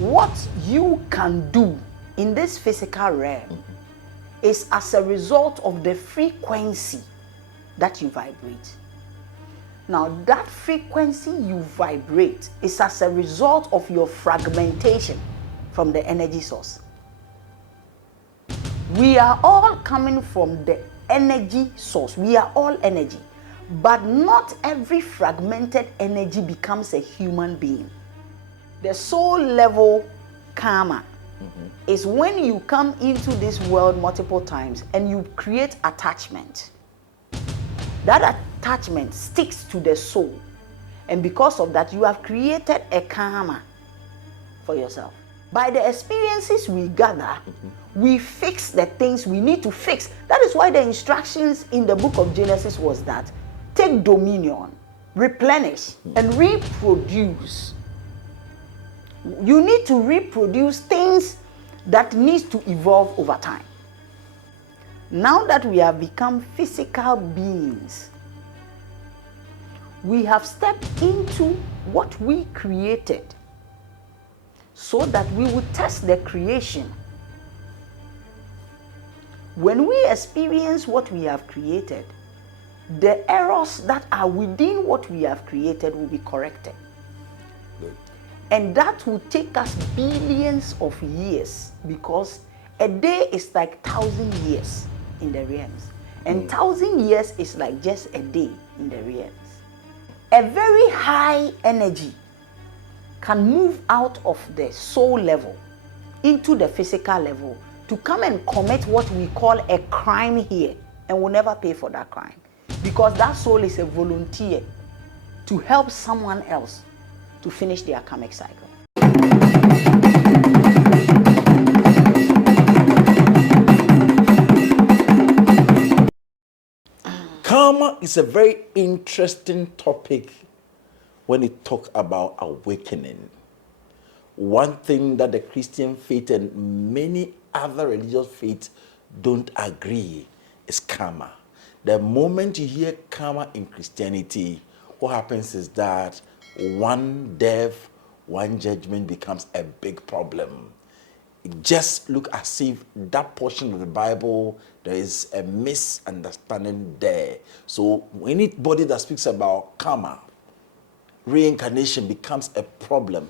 what you can do in this physical realm is as a result of the frequency that you vibrate. Now, that frequency you vibrate is as a result of your fragmentation from the energy source. We are all coming from the energy source. We are all energy. But not every fragmented energy becomes a human being. The soul level karma is when you come into this world multiple times and you create attachment. That attachment sticks to the soul. And because of that, you have created a karma for yourself. By the experiences we gather, we fix the things we need to fix. That is why the instructions in the book of Genesis was that take dominion, replenish, and reproduce. You need to reproduce things that needs to evolve over time. Now that we have become physical beings, we have stepped into what we created so that we would test the creation. When we experience what we have created, the errors that are within what we have created will be corrected. Good. And that will take us billions of years, because a day is like 1,000 years in the realms. And 1,000 years is like just a day in the realms. A very high energy can move out of the soul level into the physical level to come and commit what we call a crime here, and will never pay for that crime. Because that soul is a volunteer to help someone else to finish their karmic cycle. Karma is a very interesting topic when it talks about awakening. One thing that the Christian faith and many other religious faiths don't agree is karma. The moment you hear karma in Christianity, what happens is that one death, one judgment becomes a big problem. It just look as if that portion of the Bible, there is a misunderstanding there. So anybody that speaks about karma, reincarnation becomes a problem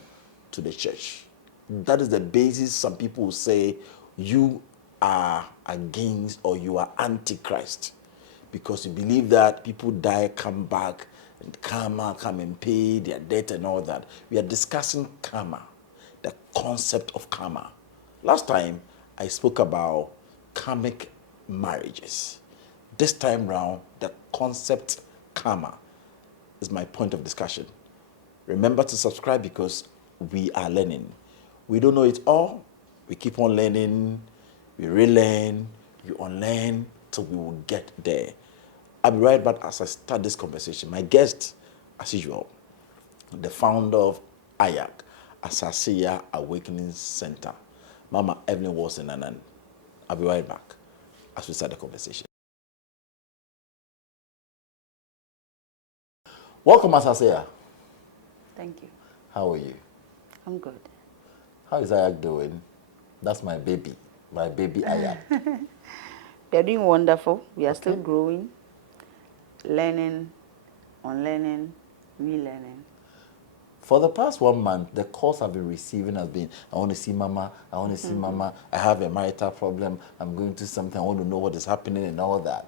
to the church. That is the basis. Some people will say you are against or you are antichrist, because you believe that people die, come back, and karma, come and pay their debt and all that. We are discussing karma, the concept of karma. Last time, I spoke about karmic marriages. This time round, the concept karma is my point of discussion. Remember to subscribe, because we are learning. We don't know it all. We keep on learning. We relearn. We unlearn till we will get there. I'll be right back as I start this conversation. My guest, as usual, the founder of AYAC, Asasiya Awakening Center, Mama Evelyn Warlson. I'll be right back as we start the conversation. Welcome, Asasiya. Thank you. How are you? I'm good. How is AYAC doing? That's my baby AYAC. They're doing wonderful. We are still growing, learning, unlearning, relearning. For the past 1 month, the calls I've been receiving has been, I want to see Mama, I want to see Mama, I have a marital problem, I'm going through something, I want to know what is happening and all that.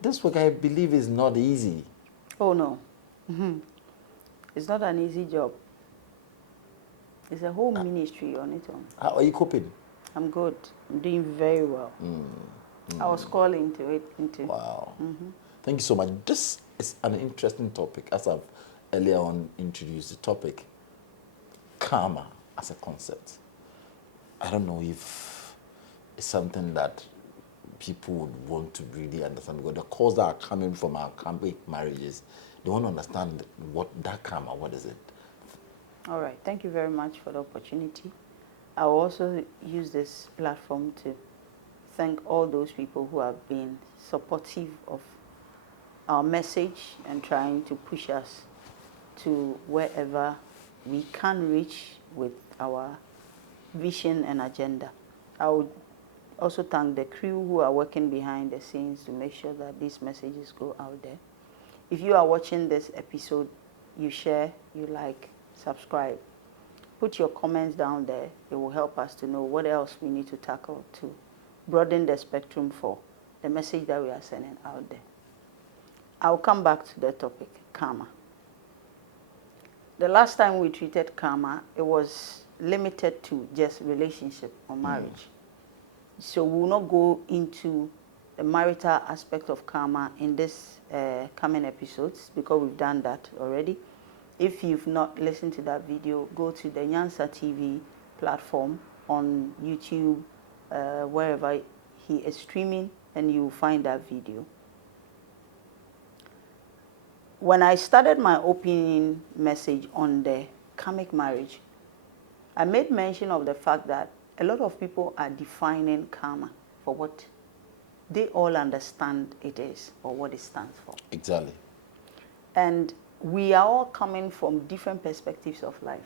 This work, I believe, is not easy. Oh, no. It's not an easy job. It's a whole ministry on its own. How are you coping? I'm good. I'm doing very well. I was calling into it. Wow. Thank you so much. This is an interesting topic, as I've earlier on introduced the topic. Karma as a concept. I don't know if it's something that people would want to really understand, because the calls that are coming from our karmic marriages, they want to understand what that karma, what is it? All right. Thank you very much for the opportunity. I will also use this platform to thank all those people who have been supportive of our message and trying to push us to wherever we can reach with our vision and agenda. I would also thank the crew who are working behind the scenes to make sure that these messages go out there. If you are watching this episode, you share, you like, subscribe. Put your comments down there. It will help us to know what else we need to tackle to broaden the spectrum for the message that we are sending out there. I'll come back to the topic, karma. The last time we treated karma, it was limited to just relationship or marriage. So we will not go into the marital aspect of karma in this coming episodes because we've done that already. If you've not listened to that video, go to the Nyansa TV platform on YouTube, wherever he is streaming, and you will find that video. When I started my opening message on the karmic marriage, I made mention of the fact that a lot of people are defining karma for what they all understand it is or what it stands for. Exactly. And we are all coming from different perspectives of life.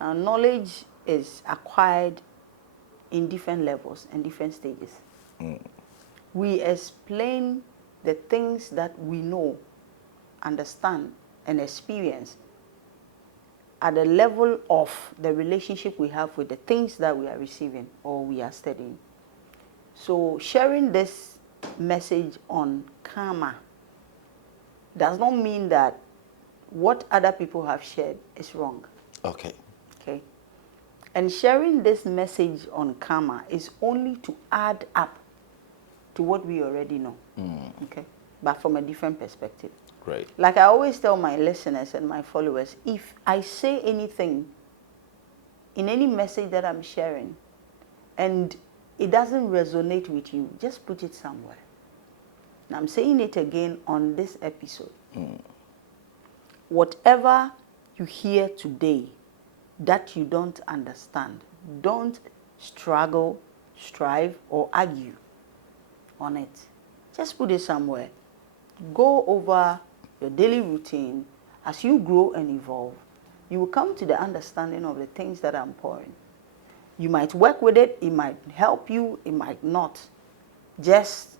Our knowledge is acquired in different levels and different stages. We explain the things that we know, understand, and experience at the level of the relationship we have with the things that we are receiving or we are studying. So sharing this message on karma does not mean that what other people have shared is wrong. Okay. Okay. And sharing this message on karma is only to add up to what we already know. Okay. But from a different perspective. Great. Like I always tell my listeners and my followers, if I say anything in any message that I'm sharing and it doesn't resonate with you, just put it somewhere. And I'm saying it again on this episode. Whatever you hear today that you don't understand, don't struggle, strive, or argue on it. Just put it somewhere. Go over your daily routine. As you grow and evolve, you will come to the understanding of the things that I'm pouring. You might work with it, it might help you, it might not. Just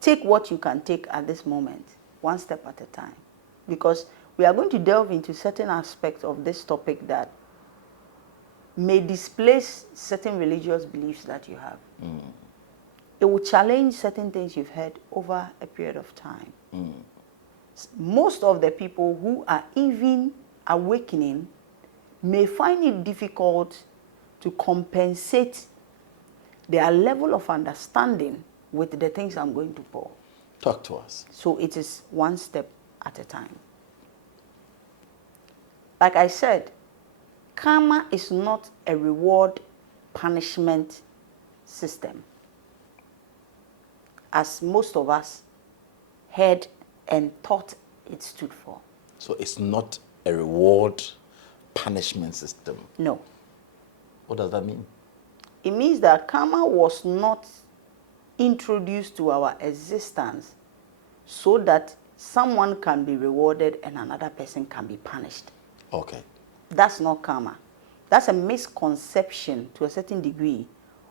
take what you can take at this moment, one step at a time. Because we are going to delve into certain aspects of this topic that may displace certain religious beliefs that you have. It will challenge certain things you've heard over a period of time. Most of the people who are even awakening may find it difficult to compensate their level of understanding with the things I'm going to pour. Talk to us. So it is one step at a time. Like I said, karma is not a reward punishment system, as most of us heard and thought it stood for. So it's not a reward punishment system. No. What does that mean? It means that karma was not introduced to our existence so that someone can be rewarded and another person can be punished. Okay. That's not karma. That's a misconception to a certain degree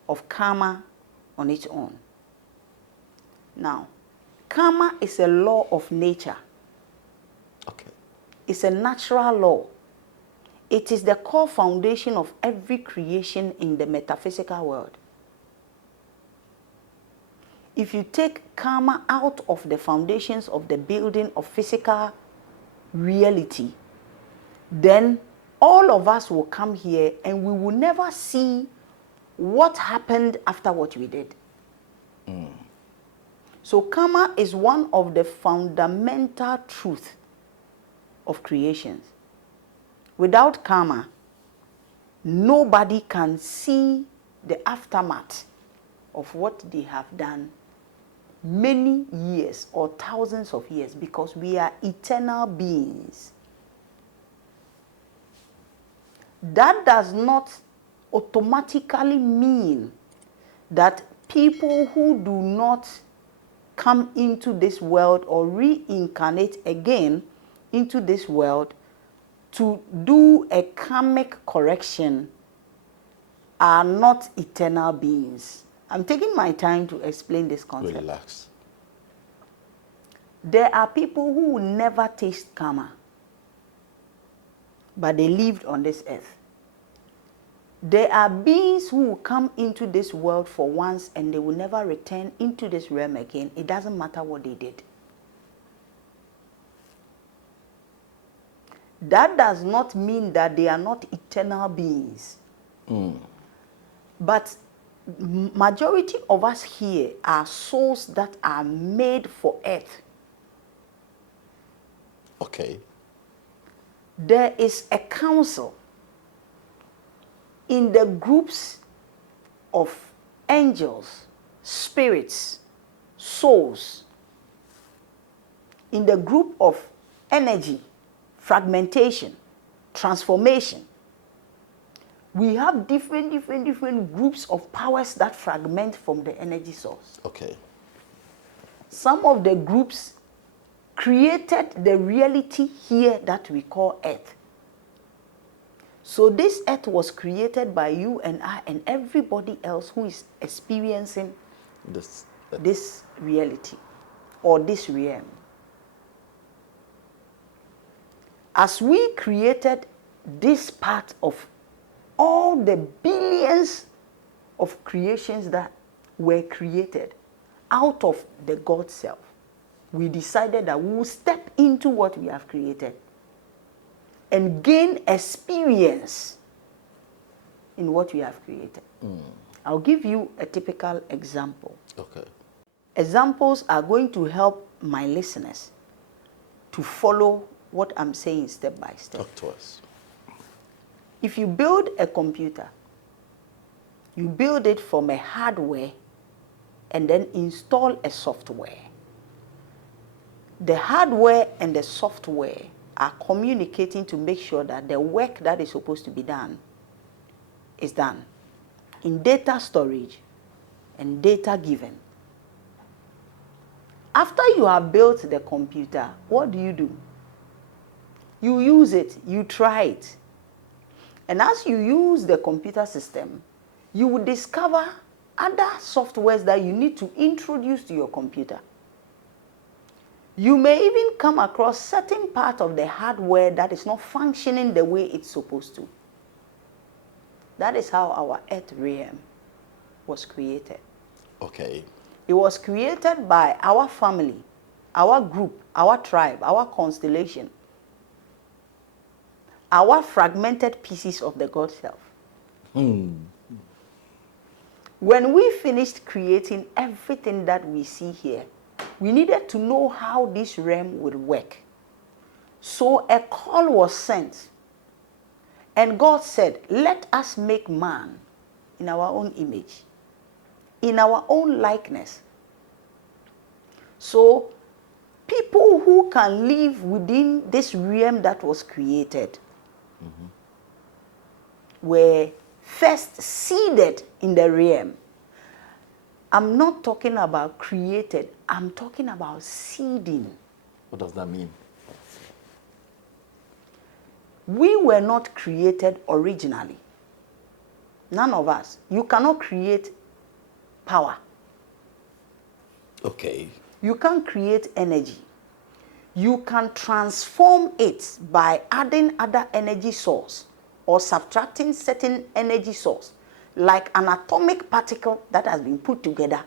of karma on its own. Now, karma is a law of nature. Okay. It's a natural law. It is the core foundation of every creation in the metaphysical world. If you take karma out of the foundations of the building of physical reality, then all of us will come here and we will never see what happened after what we did. So karma is one of the fundamental truths of creations. Without karma, nobody can see the aftermath of what they have done many years or thousands of years, because we are eternal beings. That does not automatically mean that people who do not come into this world or reincarnate again into this world to do a karmic correction are not eternal beings. I'm taking my time to explain this concept. Relax. There are people who will never taste karma, but they lived on this earth. There are beings who will come into this world for once and they will never return into this realm again. It doesn't matter what they did. That does not mean that they are not eternal beings. But majority of us here are souls that are made for earth. Okay. There is a council in the groups of angels, spirits, souls, in the group of energy, fragmentation, transformation. We have different groups of powers that fragment from the energy source. Okay. Some of the groups created the reality here that we call Earth. So this Earth was created by you and I and everybody else who is experiencing this reality or this realm. As we created this part of all the billions of creations that were created out of the God self, we decided that we will step into what we have created and gain experience in what we have created. I'll give you a typical example. Okay. Examples are going to help my listeners to follow what I'm saying step by step. Talk to us. If you build a computer, you build it from a hardware and then install a software. The hardware and the software are communicating to make sure that the work that is supposed to be done is done in data storage and data given. After you have built the computer, what do? You use it, you try it. And as you use the computer system, you will discover other softwares that you need to introduce to your computer. You may even come across certain part of the hardware that is not functioning the way it's supposed to. That is how our Earth realm was created. Okay. It was created by our family, our group, our tribe, our constellation, our fragmented pieces of the God self. When we finished creating everything that we see here, we needed to know how this realm would work. So a call was sent. And God said, let us make man in our own image, in our own likeness. So people who can live within this realm that was created were first seeded in the realm. I'm not talking about created, I'm talking about seeding. What does that mean? We were not created originally. None of us. You cannot create power. Okay. You can't create energy. You can transform it by adding other energy source or subtracting certain energy source, like an atomic particle that has been put together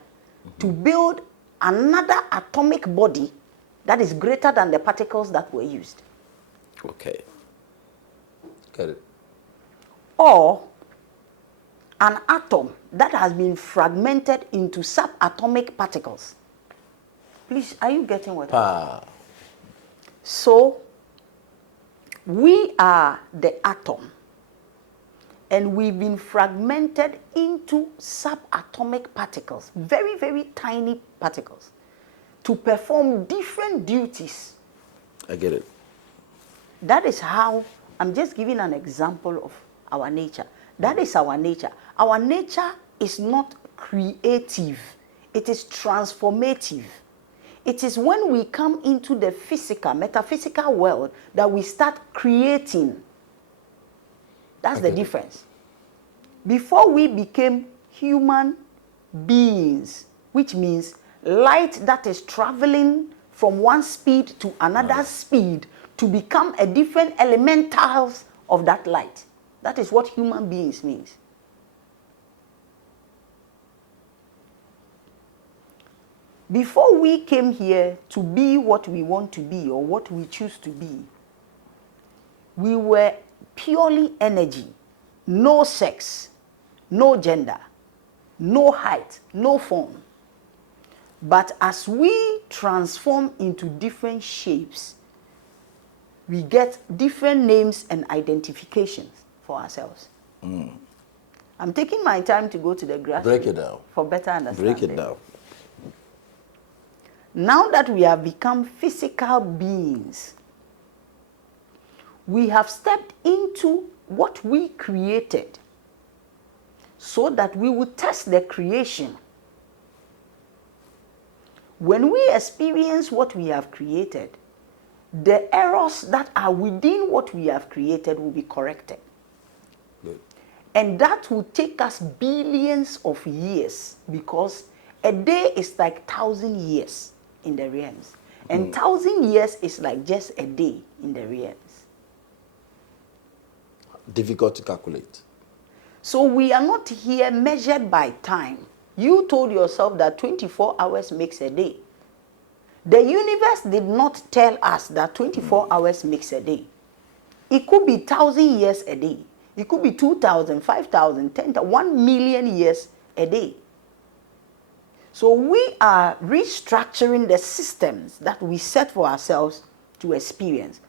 to build another atomic body that is greater than the particles that were used. Okay. Got it. Or an atom that has been fragmented into subatomic particles. Please, are you getting what I'm saying? So, we are the atom. And we've been fragmented into subatomic particles, very, very tiny particles, to perform different duties. I get it. That is how, I'm just giving an example of our nature. That is our nature. Our nature is not creative. It is transformative. It is when we come into the physical, metaphysical world that we start creating. That's the difference. Before we became human beings, which means light that is traveling from one speed to another speed to become a different elementals of that light. That is what human beings means. Before we came here to be what we want to be or what we choose to be, we were purely energy, no sex, no gender, no height, no form. But as we transform into different shapes, we get different names and identifications for ourselves. I'm taking my time to go to the grass. Break it down. For better understanding. Break it down. Now that we have become physical beings, we have stepped into what we created so that we would test the creation. When we experience what we have created, the errors that are within what we have created will be corrected. Good. And that will take us billions of years, because a day is like 1,000 years in the realms. And 1,000 years is like just a day in the realms. Difficult to calculate. So we are not here measured by time. You told yourself that 24 hours makes a day. The universe did not tell us that 24 hours makes a day. It could be 1,000 years a day. It could be 2,000, 5,000, 10,000, 1 million years a day. So we are restructuring the systems that we set for ourselves to experience.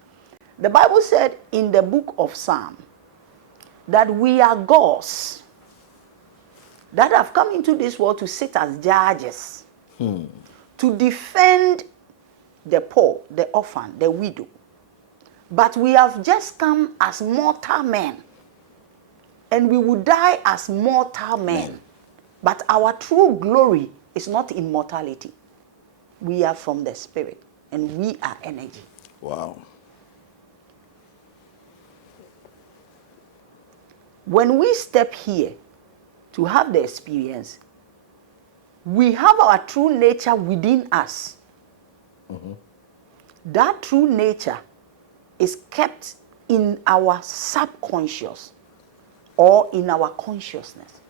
The Bible said in the book of Psalm that we are gods that have come into this world to sit as judges, to defend the poor, the orphan, the widow. But we have just come as mortal men, and we will die as mortal men. But our true glory is not immortality. We are from the spirit, and we are energy. Wow. When we step here to have the experience, we have our true nature within us. That true nature is kept in our subconscious or in our consciousness.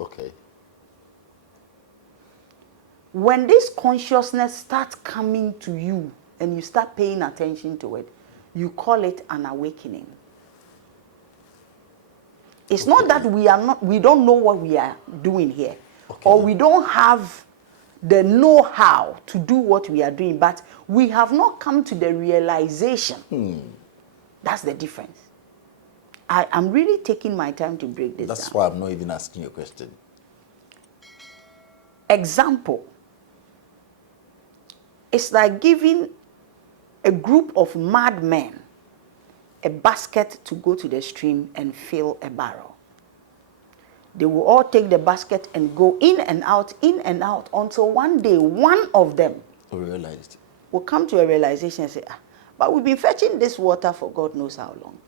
Okay. When this consciousness starts coming to you and you start paying attention to it, you call it an awakening. It's not that we don't know what we are doing here, or we don't have the know-how to do what we are doing, but we have not come to the realization. That's the difference. I'm really taking my time to break this down. That's why I'm not even asking you a question. Example. It's like giving a group of madmen a basket to go to the stream and fill a barrel. They will all take the basket and go in and out, until one day one of them will come to a realization and say, but we've been fetching this water for God knows how long.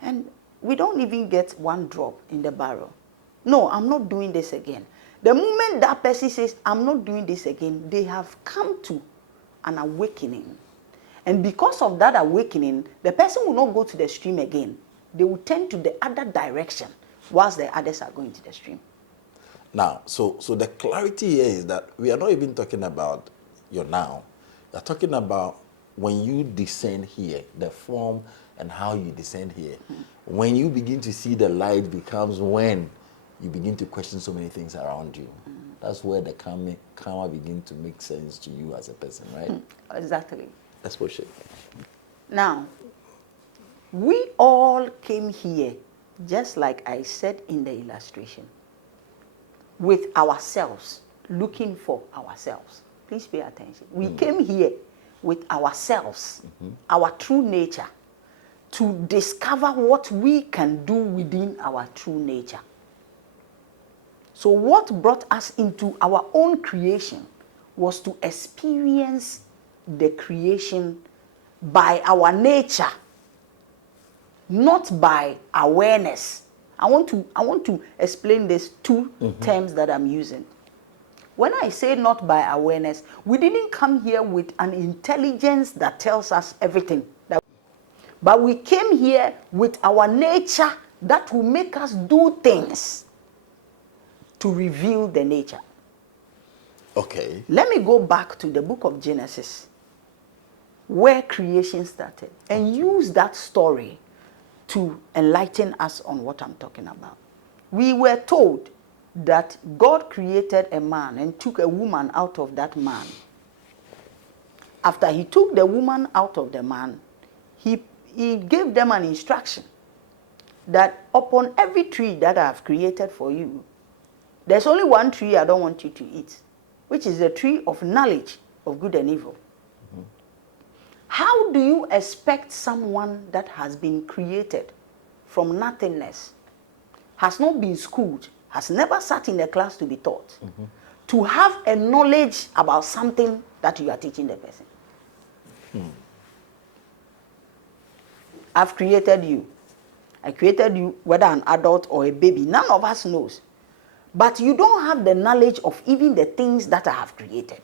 And we don't even get one drop in the barrel. No, I'm not doing this again. The moment that person says, I'm not doing this again, they have come to an awakening. And because of that awakening, the person will not go to the stream again. They will turn to the other direction whilst the others are going to the stream. Now, so the clarity here is that we are not even talking about your now. We are talking about when you descend here, the form and how you descend here. When you begin to see the light becomes when you begin to question so many things around you. That's where the karma begins to make sense to you as a person, right? Exactly. That's bullshit. Now, we all came here, just like I said in the illustration, with ourselves, looking for ourselves. Please pay attention. We came here with ourselves, our true nature, to discover what we can do within our true nature. So what brought us into our own creation was to experience the creation by our nature, not by awareness. I want to explain these two terms that I'm using. When I say not by awareness, we didn't come here with an intelligence that tells us everything. But we came here with our nature that will make us do things to reveal the nature. Okay. Let me go back to the book of Genesis, where creation started, and use that story to enlighten us on what I'm talking about. We were told that God created a man and took a woman out of that man. After he took the woman out of the man, he gave them an instruction that upon every tree that I have created for you, there's only one tree I don't want you to eat, which is the tree of knowledge of good and evil. How do you expect someone that has been created from nothingness, has not been schooled, has never sat in a class to be taught, to have a knowledge about something that you are teaching the person? I've created you. I created you, whether an adult or a baby. None of us knows. But you don't have the knowledge of even the things that I have created.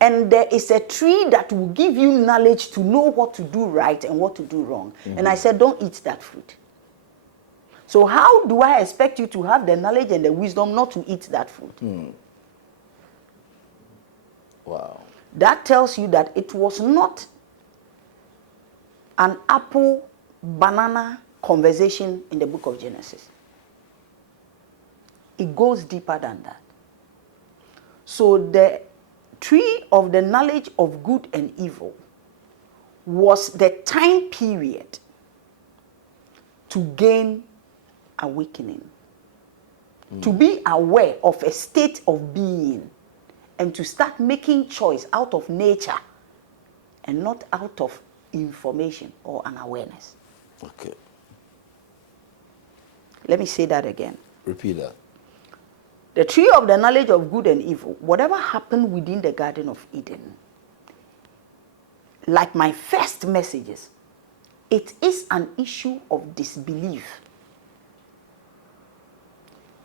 And there is a tree that will give you knowledge to know what to do right and what to do wrong. And I said, don't eat that fruit. So how do I expect you to have the knowledge and the wisdom not to eat that fruit? Wow. That tells you that it was not an apple banana conversation in the book of Genesis. It goes deeper than that. So the tree of the knowledge of good and evil was the time period to gain awakening, to be aware of a state of being, and to start making choice out of nature and not out of information or an awareness. Okay. Let me say that again. Repeat that. The tree of the knowledge of good and evil, whatever happened within the Garden of Eden, like my first messages, it is an issue of disbelief.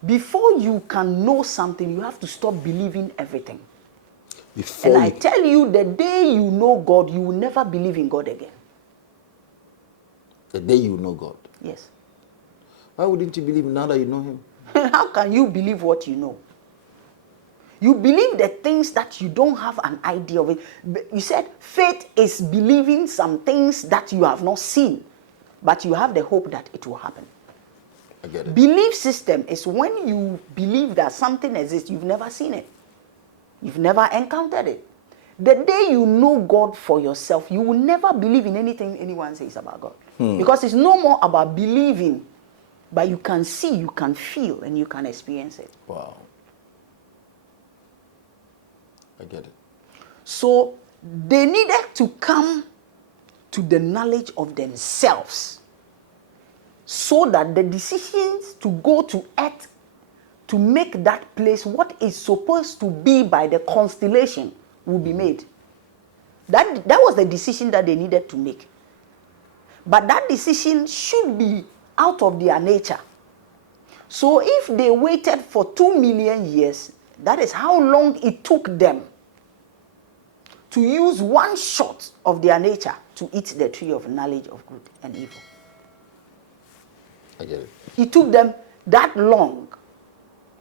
Before you can know something, you have to stop believing everything. And I tell you, the day you know God, you will never believe in God again. The day you know God? Yes. Why wouldn't you believe now that you know him? How can you believe what you know? You believe the things that you don't have an idea of it. You said faith is believing some things that you have not seen, but you have the hope that it will happen. I get it. Belief system is when you believe that something exists, you've never seen it. You've never encountered it. The day you know God for yourself, you will never believe in anything anyone says about God. Because it's no more about believing, but you can see, you can feel, and you can experience it. Wow. I get it. So they needed to come to the knowledge of themselves so that the decisions to go to earth to make that place what is supposed to be by the constellation will be made. That was the decision that they needed to make. But that decision should be out of their nature. So if they waited for 2 million years, that is how long it took them to use one shot of their nature to eat the tree of knowledge of good and evil. I get it. It took them that long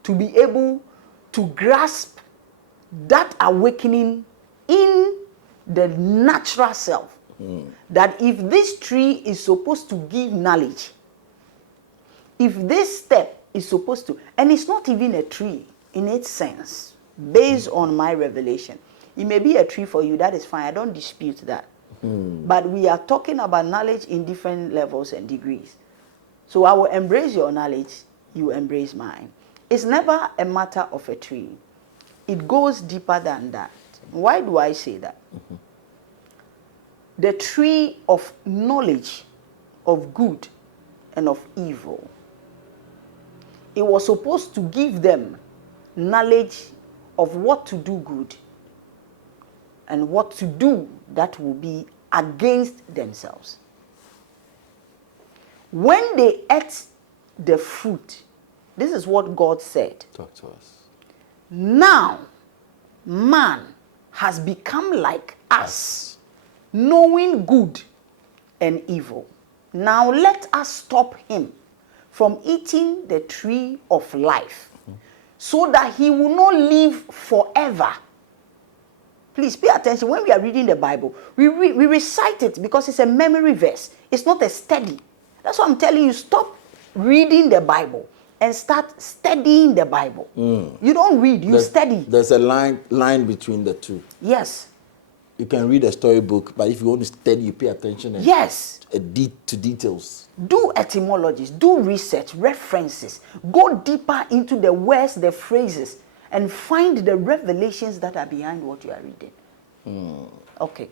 to be able to grasp that awakening in the natural self. That if this tree is supposed to give knowledge, if this step is supposed to, and it's not even a tree in its sense, based on my revelation. It may be a tree for you, that is fine, I don't dispute that. But we are talking about knowledge in different levels and degrees. So I will embrace your knowledge, you embrace mine. It's never a matter of a tree. It goes deeper than that. Why do I say that? The tree of knowledge of good and of evil, it was supposed to give them knowledge of what to do good and what to do that will be against themselves. When they ate the fruit, this is what God said. Talk to us. Now, man has become like us, knowing good and evil. Now let us stop him from eating the tree of life, so that he will not live forever. Please pay attention. When we are reading the Bible, we recite it because it's a memory verse. It's not a study. That's why I'm telling you, stop reading the Bible and start studying the Bible. You don't read, you study. There's a line between the two. Yes. You can read a storybook, but if you want to study, you pay attention and yes. To details. Do etymologies, do research, references. Go deeper into the words, the phrases, and find the revelations that are behind what you are reading. Okay.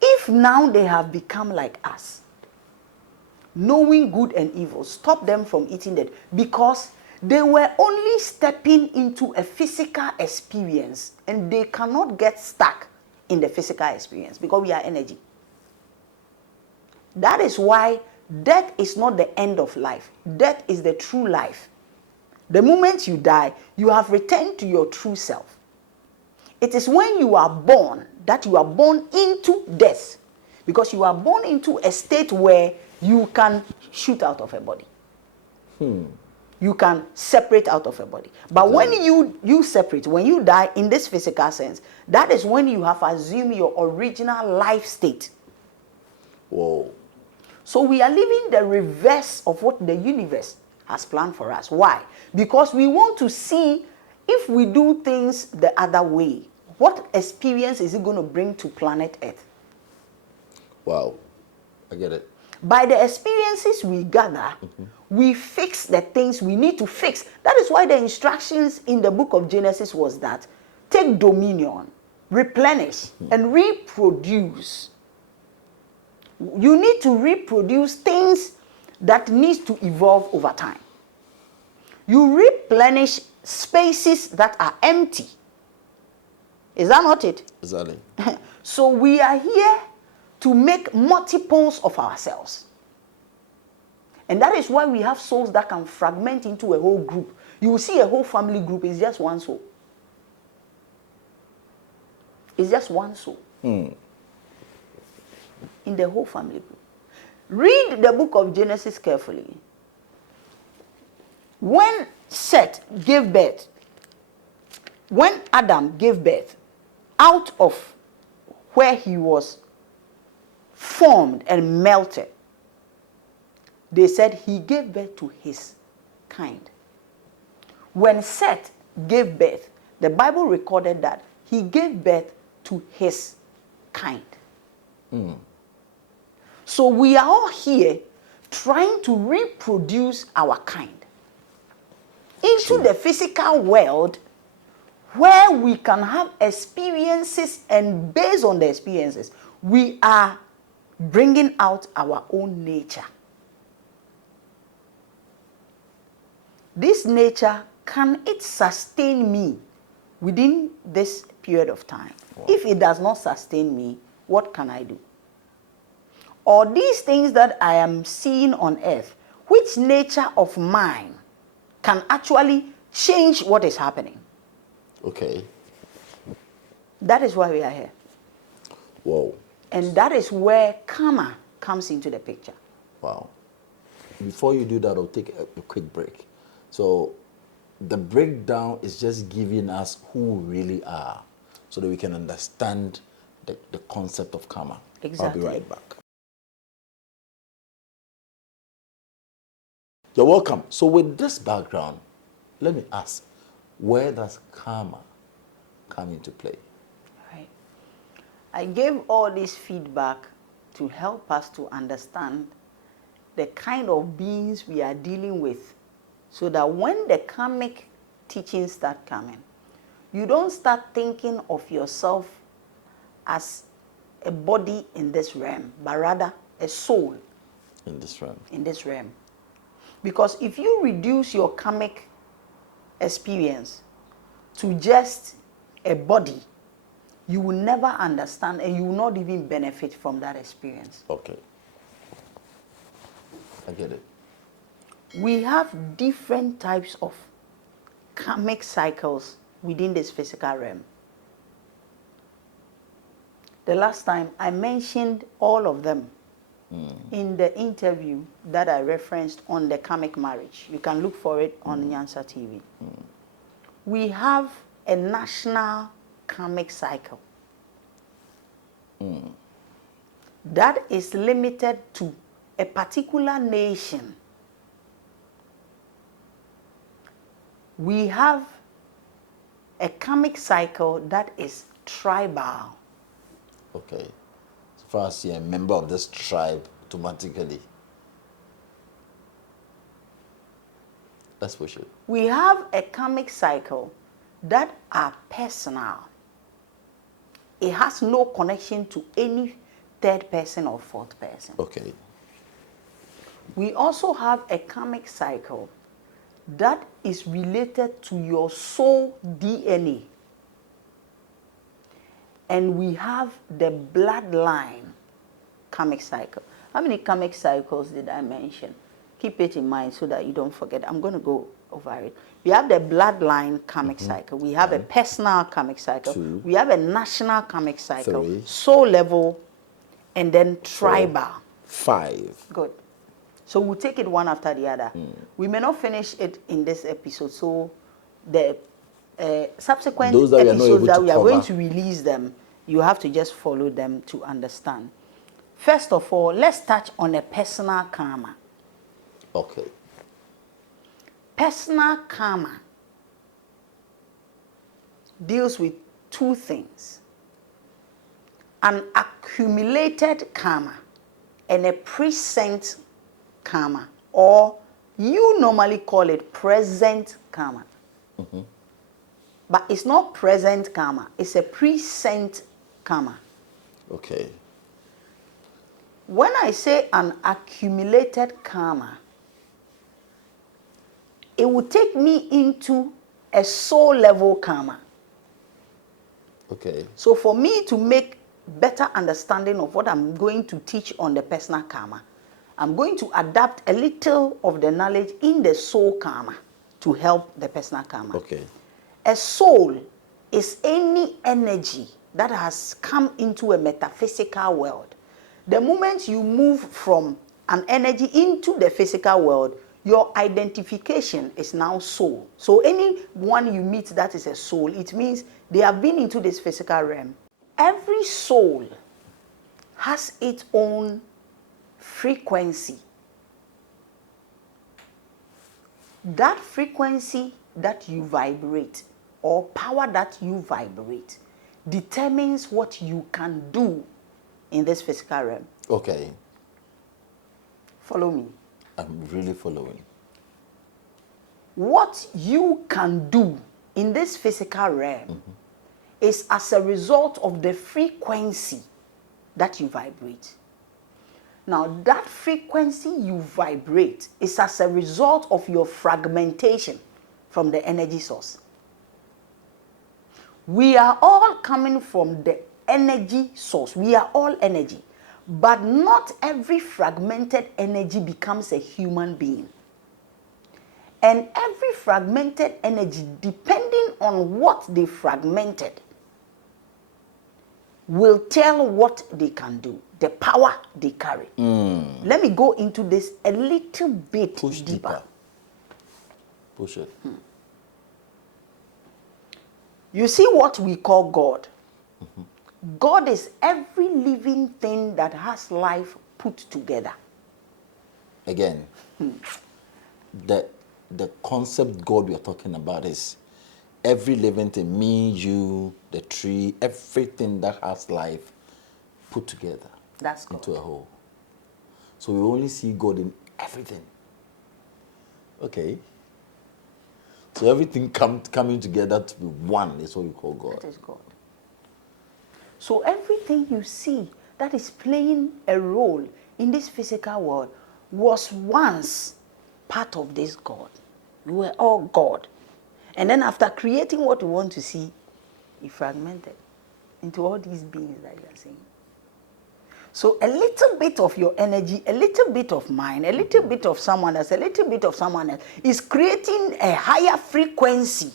If now they have become like us, knowing good and evil, stop them from eating that, because they were only stepping into a physical experience, and they cannot get stuck in the physical experience because we are energy. That is why death is not the end of life. Death is the true life. The moment you die, you have returned to your true self. It is when you are born that you are born into death, because you are born into a state where you can shoot out of a body. You can separate out of a body. But when you separate, when you die in this physical sense, that is when you have assumed your original life state. Whoa. So we are living the reverse of what the universe has planned for us. Why? Because we want to see if we do things the other way, what experience is it going to bring to planet Earth? Wow. I get it. By the experiences we gather, we fix the things we need to fix. That is why the instructions in the book of Genesis was that take dominion, replenish, and reproduce. You need to reproduce things that needs to evolve over time. You replenish spaces that are empty. Is that not it? Exactly. So we are here to make multiples of ourselves. And that is why we have souls that can fragment into a whole group. You will see a whole family group is just one soul. It's just one soul. In the whole family group. Read the book of Genesis carefully. When Seth gave birth, when Adam gave birth, out of where he was formed and melted, they said he gave birth to his kind. When Seth gave birth, the Bible recorded that he gave birth to his kind. So we are all here trying to reproduce our kind into the physical world, where we can have experiences, and based on the experiences, we are bringing out our own nature. This nature, can it sustain me within this period of time? Wow. If it does not sustain me, what can I do? Or these things that I am seeing on earth, which nature of mine can actually change what is happening? Okay. That is why we are here. Whoa. And that is where karma comes into the picture. Wow. Before you do that, I'll take a quick break. So the breakdown is just giving us who we really are, so that we can understand the concept of karma. Exactly. I'll be right back. You're welcome. So with this background, let me ask, where does karma come into play? Right. I gave all this feedback to help us to understand the kind of beings we are dealing with, so that when the karmic teachings start coming, you don't start thinking of yourself as a body in this realm, but rather a soul in this realm. In this realm. Because if you reduce your karmic experience to just a body, you will never understand and you will not even benefit from that experience. Okay. I get it. We have different types of karmic cycles within this physical realm. The last time I mentioned all of them in the interview that I referenced on the karmic marriage. You can look for it on Nyansa TV. We have a national karmic cycle that is limited to a particular nation. We have a karmic cycle that is tribal. Okay. So far as you're a member of this tribe, automatically. Let's push it. We have a karmic cycle that are personal. It has no connection to any third person or fourth person. Okay. We also have a karmic cycle that is related to your soul DNA. And we have the bloodline karmic cycle. How many karmic cycles did I mention? Keep it in mind so that you don't forget. I'm going to go over it. We have the bloodline karmic cycle. We have a personal karmic cycle. 2. We have a national karmic cycle. 3. Soul level. And then tribal. 4, 5. Good. So we'll take it one after the other. We may not finish it in this episode. So the subsequent Those that episodes that we are going cover. to release them, you have to just follow them to understand. First of all, let's touch on a personal karma. Okay. Personal karma deals with two things: an accumulated karma and a present karma, or you normally call it present karma. But it's not present karma, it's a present karma. Okay. When I say an accumulated karma, it will take me into a soul level karma. Okay. So for me to make better understanding of what I'm going to teach on the personal karma, I'm going to adapt a little of the knowledge in the soul karma to help the personal karma. Okay. A soul is any energy that has come into a metaphysical world. The moment you move from an energy into the physical world, your identification is now soul. So anyone you meet that is a soul, it means they have been into this physical realm. Every soul has its own frequency. That frequency that you vibrate, or power that you vibrate, determines what you can do in this physical realm. Okay. Follow me. I'm really following. What you can do in this physical realm is as a result of the frequency that you vibrate. Now, that frequency you vibrate is as a result of your fragmentation from the energy source. We are all coming from the energy source. We are all energy. But not every fragmented energy becomes a human being. And every fragmented energy, depending on what they fragmented, will tell what they can do, the power they carry. Let me go into this a little bit deeper. Push it. You see what we call God. God is every living thing that has life put together. Again, the concept God we are talking about is every living thing, me, you, the tree, everything that has life put together. That's God. Into a whole. So we only see God in everything. Okay. So everything coming together to be one is what we call God. That is God. So everything you see that is playing a role in this physical world was once part of this God. We were all God. And then after creating what we want to see, He fragmented into all these beings that you are seeing. So a little bit of your energy, a little bit of mine, a little bit of someone else, a little bit of someone else is creating a higher frequency,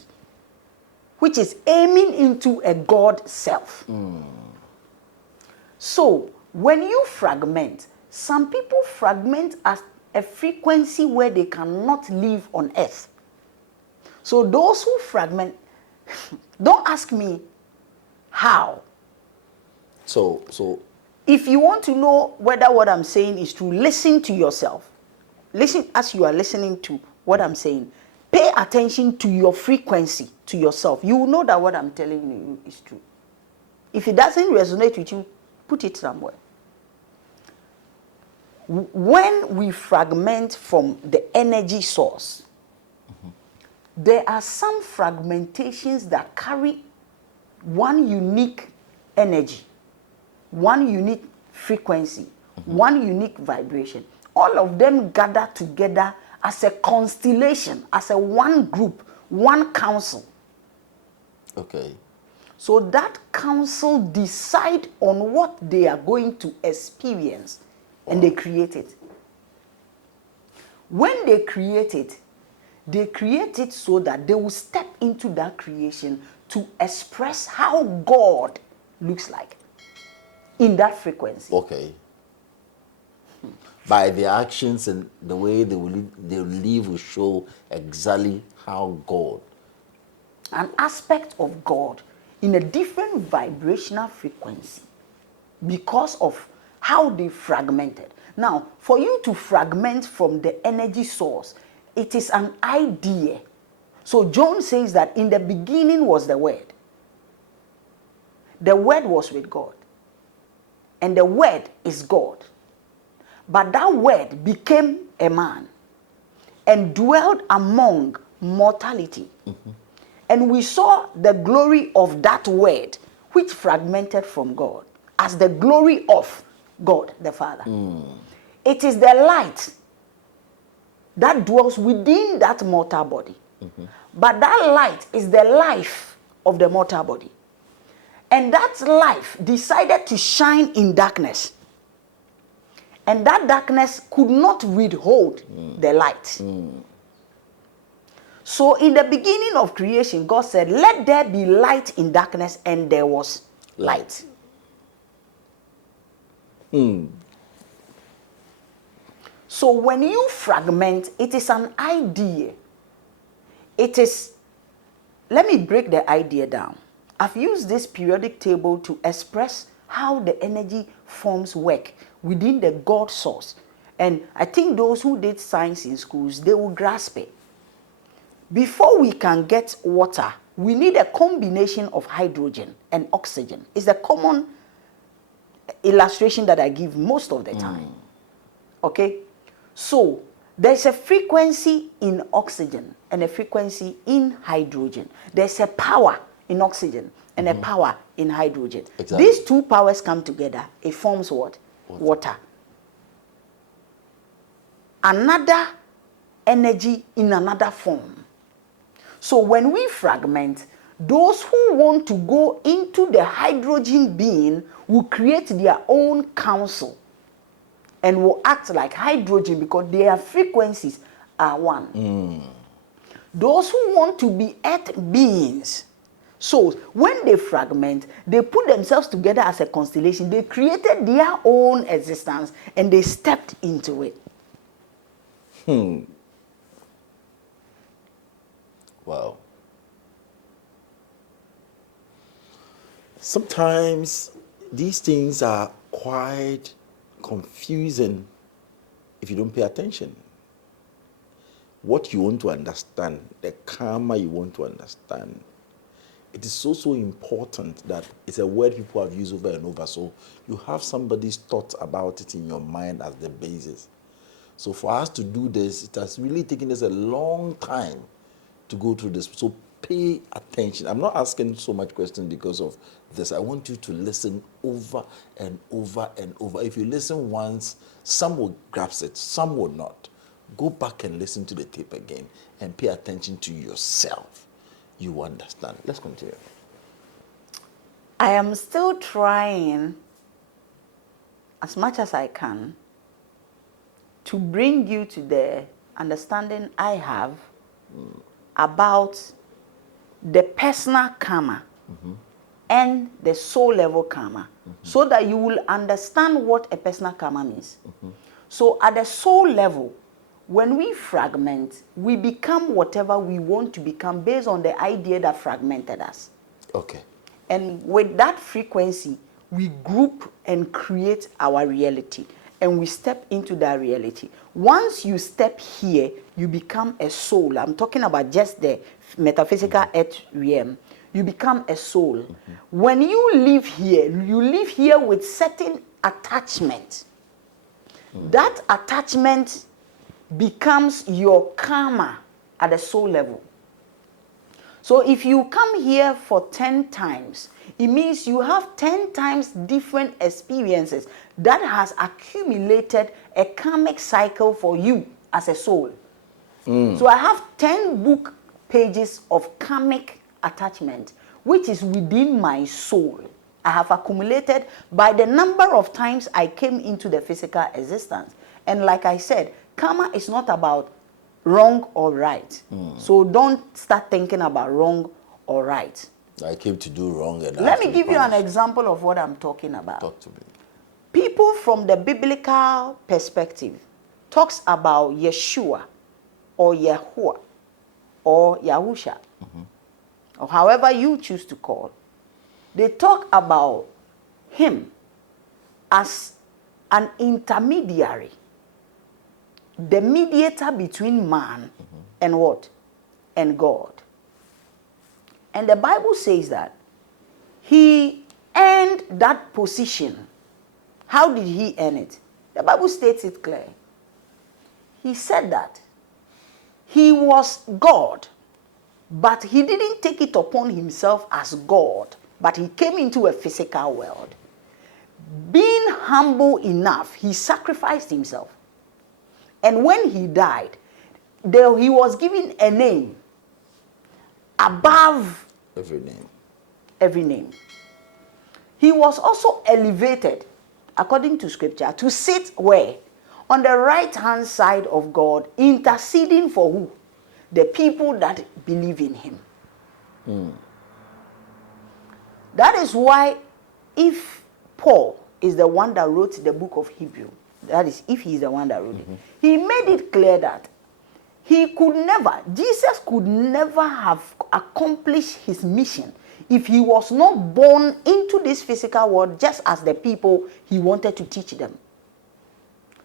which is aiming into a God self. So when you fragment, some people fragment at a frequency where they cannot live on earth. So those who fragment, don't ask me how. So if you want to know whether what I'm saying is true, listen to yourself. Listen as you are listening to what I'm saying. Pay attention to your frequency, to yourself. You will know that what I'm telling you is true. If it doesn't resonate with you, put it somewhere. When we fragment from the energy source, there are some fragmentations that carry one unique energy, one unique frequency, one unique vibration. All of them gather together as a constellation, as a one group, one council. Okay. So that council decide on what they are going to experience, and they create it. When they create it so that they will step into that creation to express how God looks like in that frequency. Okay. By their actions and the way they will live will show exactly how God. An aspect of God in a different vibrational frequency because of how they fragmented. Now, for you to fragment from the energy source, it is an idea. So John says that in the beginning was the Word. The Word was with God. And the Word is God. But that Word became a man and dwelled among mortality. And we saw the glory of that Word, which fragmented from God, as the glory of God the Father. It is the light that dwells within that mortal body. But that light is the life of the mortal body. And that life decided to shine in darkness. And that darkness could not withhold the light. So in the beginning of creation, God said, let there be light in darkness, and there was light. So when you fragment, it is an idea. It is, let me break the idea down. I've used this periodic table to express how the energy forms work within the God source. And I think those who did science in schools, they will grasp it. Before we can get water, we need a combination of hydrogen and oxygen. It's a common illustration that I give most of the time. Okay? So, there's a frequency in oxygen and a frequency in hydrogen. There's a power in oxygen and a power in hydrogen. Exactly. These two powers come together. It forms what? Water. Another energy in another form. So when we fragment, those who want to go into the hydrogen being will create their own council and will act like hydrogen because their frequencies are one. Those who want to be earth beings, so when they fragment, they put themselves together as a constellation. They created their own existence and they stepped into it. Wow. Sometimes these things are quite confusing if you don't pay attention. What you want to understand, the karma you want to understand, it is so important that it's a word people have used over and over. So you have somebody's thoughts about it in your mind as the basis. So for us to do this, it has really taken us a long time to go through this. So pay attention. I'm not asking so much questions because of this. I want you to listen over and over and over. If you listen once, some will grasp it, some will not. Go back and listen to the tape again and pay attention to yourself. You understand. Let's continue. I am still trying as much as I can to bring you to the understanding I have about the personal karma and the soul level karma, so that you will understand what a personal karma means. So at the soul level, when we fragment, we become whatever we want to become based on the idea that fragmented us. Okay. And with that frequency, we group and create our reality. And we step into that reality. Once you step here, you become a soul. I'm talking about just the metaphysical earth realm. You become a soul. When you live here with certain attachment. That attachment becomes your karma at the soul level. So if you come here for 10 times, it means you have 10 times different experiences that has accumulated a karmic cycle for you as a soul. So I have 10 book pages of karmic attachment, which is within my soul. I have accumulated by the number of times I came into the physical existence. And like I said, karma is not about wrong or right. So don't start thinking about wrong or right. I came to do wrong and Let me give you an example of what I'm talking about. Talk to me. People from the biblical perspective talks about Yeshua or Yahuwah or Yahusha, or however you choose to call. They talk about him as an intermediary, the mediator between man and what? And God. And the Bible says that he earned that position. How did he earn it? The Bible states it clear. He said that he was God, but he didn't take it upon himself as God, but he came into a physical world. Being humble enough, he sacrificed himself. And when he died, he was given a name above every name. He was also elevated, according to scripture, to sit where? On the right hand side of God, interceding for who? The people that believe in him. That is why if Paul is the one that wrote the book of Hebrew, that is, if he is the one that wrote it, he made it clear that Jesus could never have accomplished his mission if he was not born into this physical world just as the people he wanted to teach them.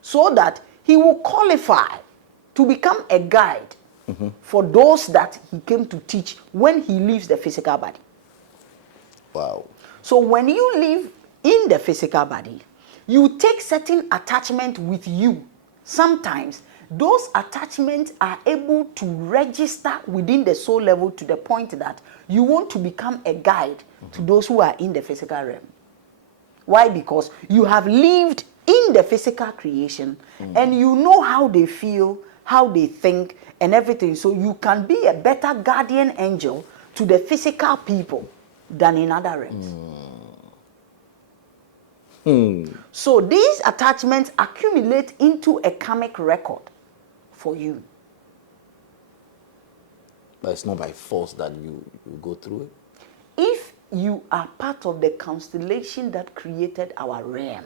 So that he will qualify to become a guide for those that he came to teach when he leaves the physical body. Wow. So when you live in the physical body, you take certain attachment with you. Sometimes those attachments are able to register within the soul level to the point that you want to become a guide to those who are in the physical realm. Why? Because you have lived in the physical creation and you know how they feel, how they think and everything. So you can be a better guardian angel to the physical people than in other realms. So these attachments accumulate into a karmic record for you. But it's not by force that you go through it. If you are part of the constellation that created our realm,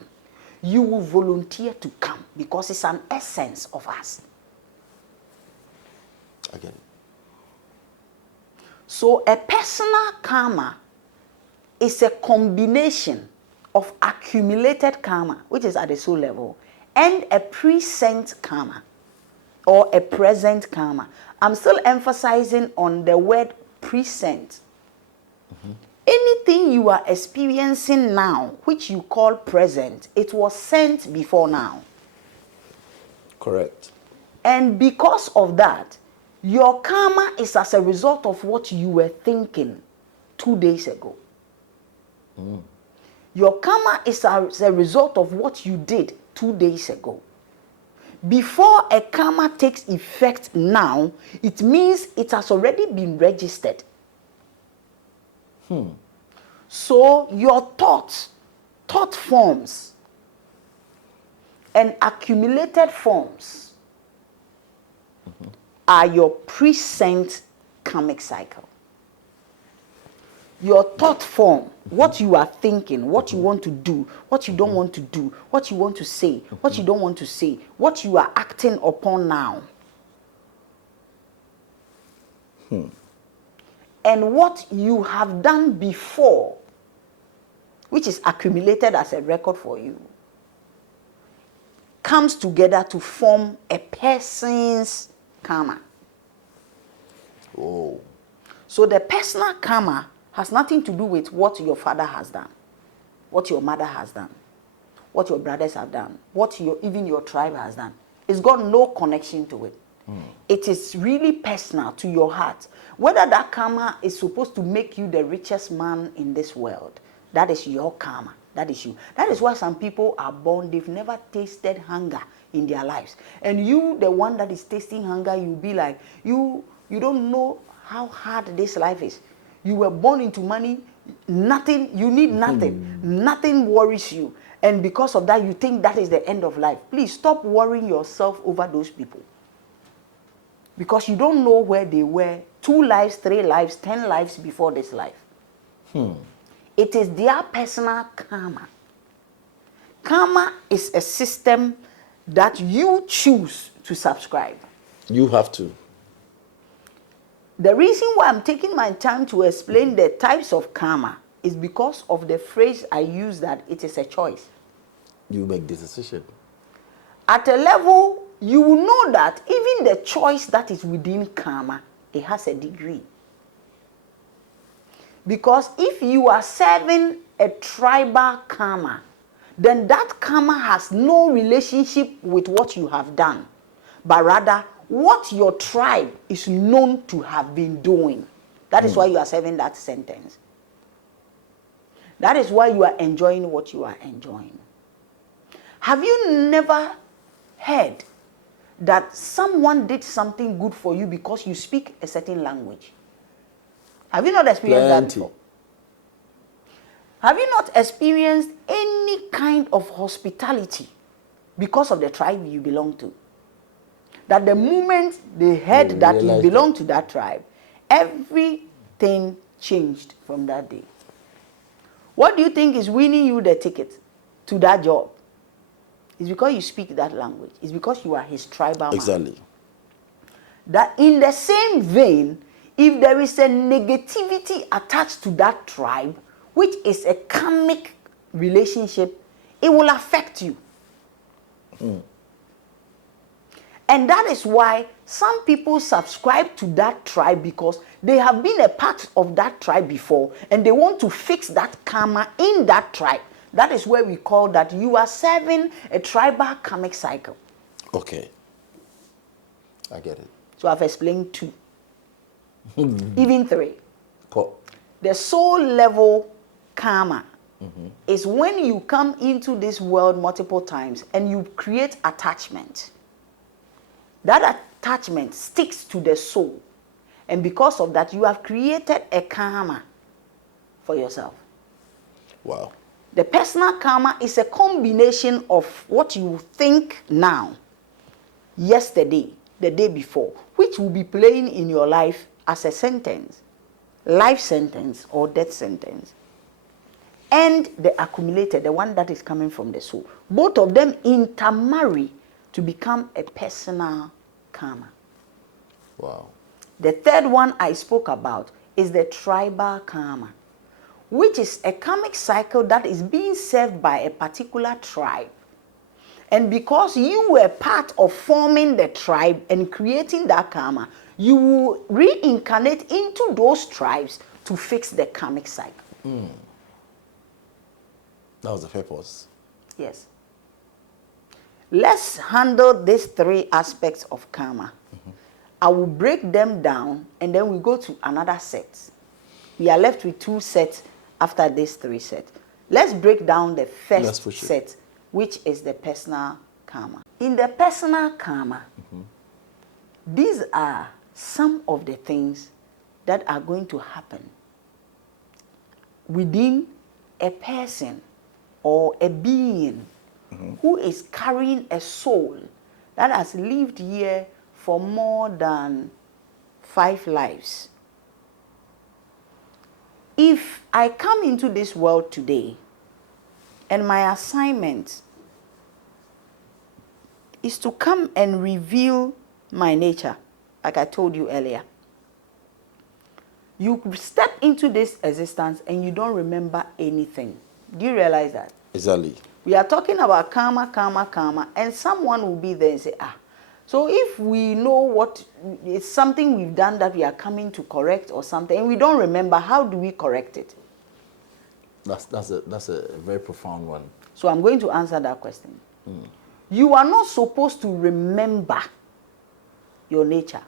you will volunteer to come because it's an essence of us. I get it. So a personal karma is a combination of accumulated karma, which is at the soul level, and a present karma or a present karma. I'm still emphasizing on the word present. Anything you are experiencing now, which you call present, it was sent before now. Correct. And because of that, your karma is as a result of what you were thinking 2 days ago. Your karma is as a result of what you did 2 days ago. Before a karma takes effect now, it means it has already been registered. So your thought forms and accumulated forms are your present karmic cycle. Your thought form, what you are thinking, what you want to do, what you don't want to do, what you want to say, what you don't want to say, what you are acting upon now. And what you have done before, which is accumulated as a record for you, comes together to form a person's karma. Oh. So the personal karma has nothing to do with what your father has done, what your mother has done, what your brothers have done, what even your tribe has done. It's got no connection to it. It is really personal to your heart. Whether that karma is supposed to make you the richest man in this world, that is your karma. That is you. That is why some people are born, they've never tasted hunger in their lives. And you, the one that is tasting hunger, you'll be like, you don't know how hard this life is. You were born into money, nothing, you need nothing. Nothing worries you. And because of that, you think that is the end of life. Please stop worrying yourself over those people. Because you don't know where they were 2 lives, 3 lives, 10 lives before this life. It is their personal karma. Karma is a system that you choose to subscribe. You have to. The reason why I'm taking my time to explain the types of karma is because of the phrase I use that it is a choice. You make the decision. At a level, you will know that even the choice that is within karma, it has a degree. Because if you are serving a tribal karma, then that karma has no relationship with what you have done, but rather what your tribe is known to have been doing. That is why you are serving that sentence. That is why you are enjoying what you are enjoying. Have you never heard that someone did something good for you because you speak a certain language? Have you not experienced that before? Have you not experienced any kind of hospitality because of the tribe you belong to? That the moment they heard that you belong to that tribe, everything changed from that day. What do you think is winning you the ticket to that job? It's because you speak that language. It's because you are his tribal man. Exactly. That in the same vein, if there is a negativity attached to that tribe, which is a karmic relationship, it will affect you. And that is why some people subscribe to that tribe because they have been a part of that tribe before and they want to fix that karma in that tribe. That is where we call that you are serving a tribal karmic cycle. Okay. I get it. So I've explained 2. Even 3. Cool. The soul level karma is when you come into this world multiple times and you create attachment. That attachment sticks to the soul. And because of that, you have created a karma for yourself. Wow. The personal karma is a combination of what you think now, yesterday, the day before, which will be playing in your life as a sentence, life sentence or death sentence, and the accumulated, the one that is coming from the soul. Both of them intermarry to become a personal karma. Wow. The third one I spoke about is the tribal karma, which is a karmic cycle that is being served by a particular tribe. And because you were part of forming the tribe and creating that karma, you will reincarnate into those tribes to fix the karmic cycle. That was the purpose. Yes. Let's handle these 3 aspects of karma. I will break them down and then we go to another set. We are left with 2 sets after these 3 sets. Let's break down the first set, which is the personal karma. In the personal karma, these are some of the things that are going to happen within a person or a being who is carrying a soul that has lived here for more than 5 lives. If I come into this world today and my assignment is to come and reveal my nature, like I told you earlier, you step into this existence and you don't remember anything. Do you realize that? Exactly. We are talking about karma, and someone will be there and say, so if we know what, it's something we've done that we are coming to correct or something, and we don't remember, how do we correct it? That's a very profound one. So I'm going to answer that question. You are not supposed to remember your nature.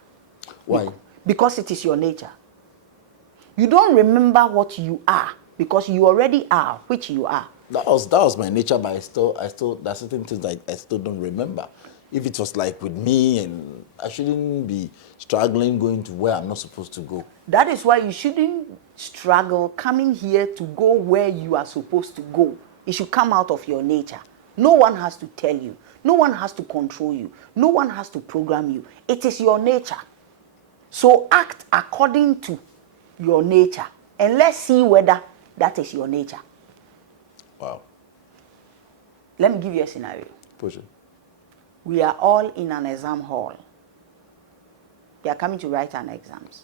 Why? Because it is your nature. You don't remember what you are because you already are, which you are. That was my nature, but I still there's certain things that I still don't remember. If it was like with me, and I shouldn't be struggling going to where I'm not supposed to go. That is why you shouldn't struggle coming here to go where you are supposed to go. It should come out of your nature. No one has to tell you. No one has to control you. No one has to program you. It is your nature. So act according to your nature, and let's see whether that is your nature. Wow. Let me give you a scenario. Push it. We are all in an exam hall. We are coming to write an exams.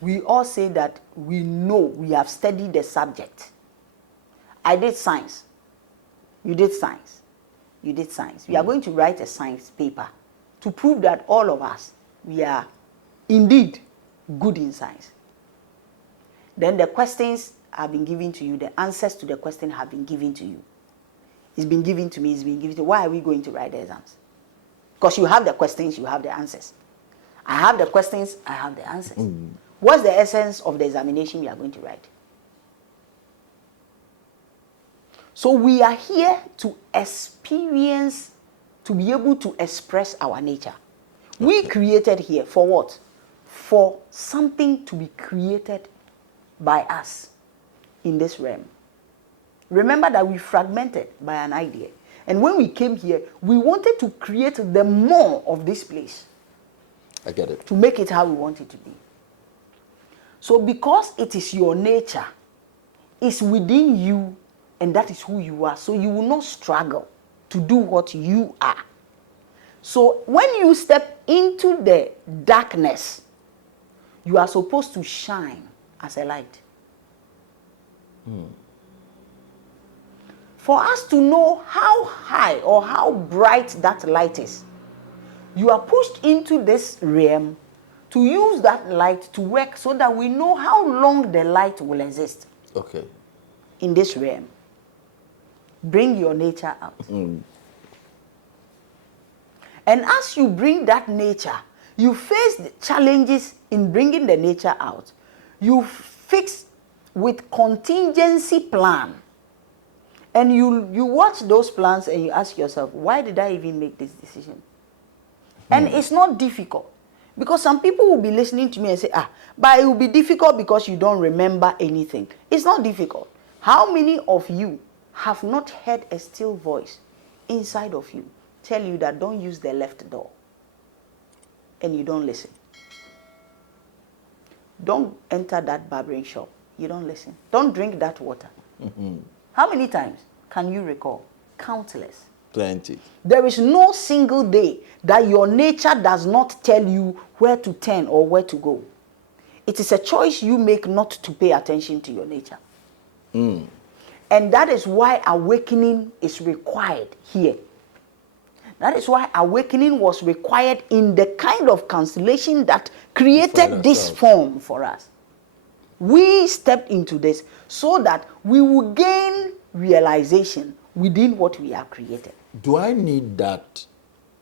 We all say that we know, we have studied the subject. I did science. You did science. You did science. We are going to write a science paper to prove that all of us, we are indeed good in science. Then the questions have been given to you. The answers to the question have been given to you. It's been given to me. It's been given to you. Why are we going to write the exams? Because you have the questions, you have the answers. I have the questions, I have the answers. What's the essence of the examination we are going to write? So we are here to experience, to be able to express our nature. Okay. We created here for what? For something to be created by us in this realm. Remember that we fragmented by an idea. And when we came here, we wanted to create the more of this place. I get it. To make it how we want it to be. So because it is your nature, it's within you, and that is who you are. So you will not struggle to do what you are. So when you step into the darkness, you are supposed to shine as a light. For us to know how high or how bright that light is, you are pushed into this realm to use that light to work so that we know how long the light will exist. Okay. In this realm. Bring your nature out. And as you bring that nature, you face the challenges in bringing the nature out. You fix with contingency plan. And you watch those plans and you ask yourself, why did I even make this decision? And it's not difficult. Because some people will be listening to me and say, but it will be difficult because you don't remember anything. It's not difficult. How many of you have not heard a still voice inside of you tell you that don't use the left door? And you don't listen. Don't enter that barbering shop. You don't listen. Don't drink that water. How many times can you recall? Countless. Plenty. There is no single day that your nature does not tell you where to turn or where to go. It is a choice you make not to pay attention to your nature. And that is why awakening is required here. That is why awakening was required in the kind of constellation that created this form for us. We stepped into this so that we will gain realization within what we have created. Do I need that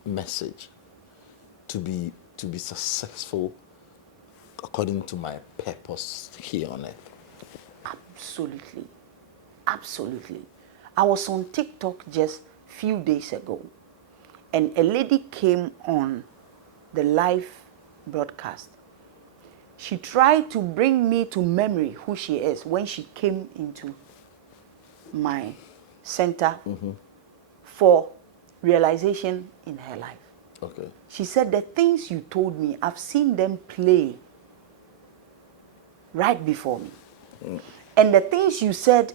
message to be successful according to my purpose here on earth? Absolutely. Absolutely. I was on TikTok just a few days ago, and a lady came on the live broadcast. she tried to bring me to memory who she is when she came into my center for realization in her life. Okay. She said, the things you told me, I've seen them play right before me. And the things you said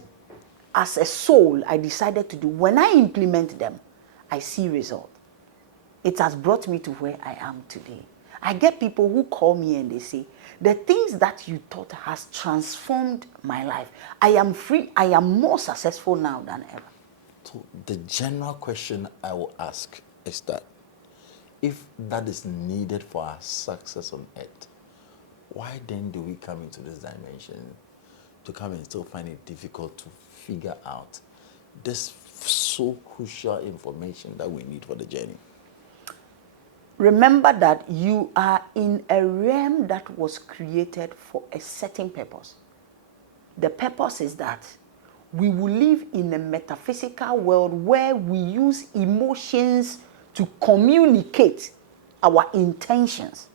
as a soul, I decided to do, when I implement them, I see result. It has brought me to where I am today. I get people who call me and they say, the things that you taught has transformed my life. I am free. I am more successful now than ever. So the general question I will ask is that if that is needed for our success on earth, why then do we come into this dimension to come and still find it difficult to figure out this so crucial information that we need for the journey? Remember that you are in a realm that was created for a certain purpose. The purpose is that we will live in a metaphysical world where we use emotions to communicate our intentions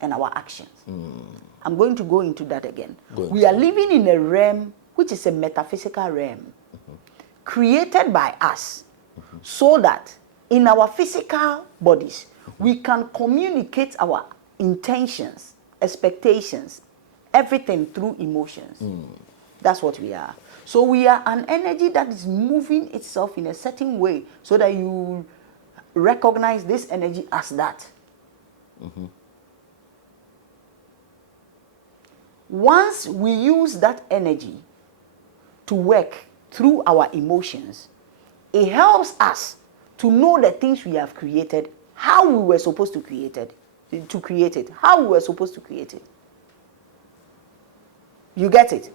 and our actions. I'm going to go into that again. We are living in a realm which is a metaphysical realm created by us so that in our physical bodies we can communicate our intentions, expectations, everything through emotions. That's what we are. So we are an energy that is moving itself in a certain way so that you recognize this energy as that. Once we use that energy to work through our emotions, it helps us to know the things we have created, how we were supposed to create it, how we were supposed to create it. You get it?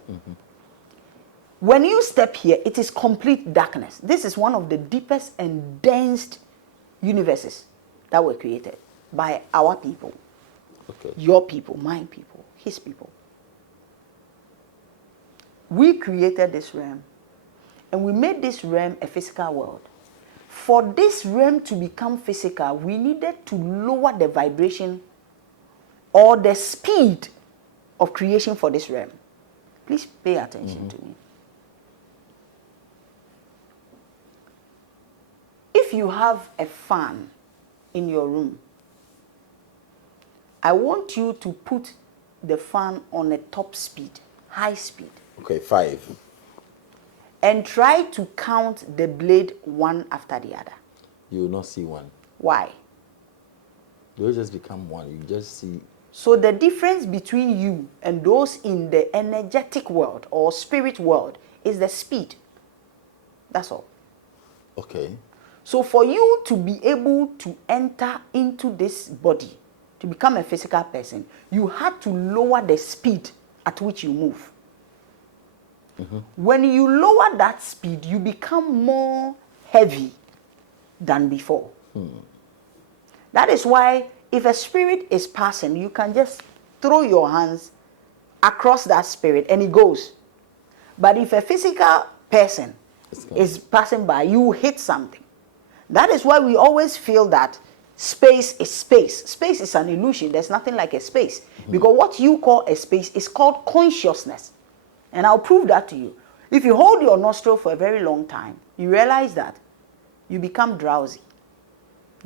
When you step here, it is complete darkness. This is one of the deepest and dense universes that were created by our people. Okay. Your people, my people, his people. We created this realm, and we made this realm a physical world. For this realm to become physical, we needed to lower the vibration or the speed of creation for this realm. Please pay attention to me. If you have a fan in your room, I want you to put the fan on a top speed, high speed. Okay, 5. And try to count the blade one after the other. You will not see one. Why? You will just become one. You just see. So the difference between you and those in the energetic world or spirit world is the speed. That's all. Okay. So for you to be able to enter into this body, to become a physical person, you had to lower the speed at which you move. When you lower that speed, you become more heavy than before. That is why if a spirit is passing, you can just throw your hands across that spirit and it goes. But if a physical person is passing by, you hit something. That is why we always feel that space is space. Space is an illusion. There's nothing like a space. Because what you call a space is called consciousness. And I'll prove that to you. If you hold your nostril for a very long time, you realize that you become drowsy.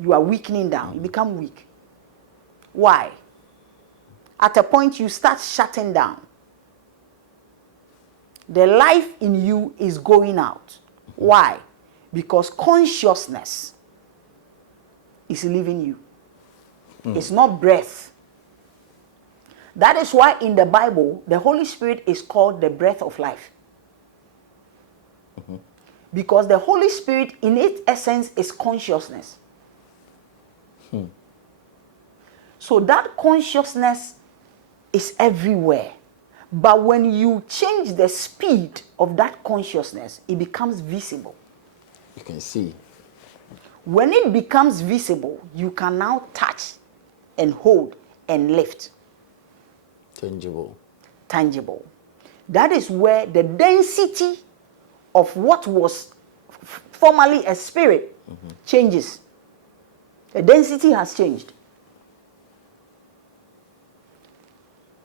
You are weakening down. You become weak. Why? At a point, you start shutting down. The life in you is going out. Why? Because consciousness is leaving you. It's not breath. That is why in the Bible, the Holy Spirit is called the breath of life. Because the Holy Spirit, in its essence, is consciousness. So that consciousness is everywhere. But when you change the speed of that consciousness, it becomes visible. You can see. When it becomes visible, you can now touch and hold and lift. Tangible. That is where the density of what was formerly a spirit changes. The density has changed.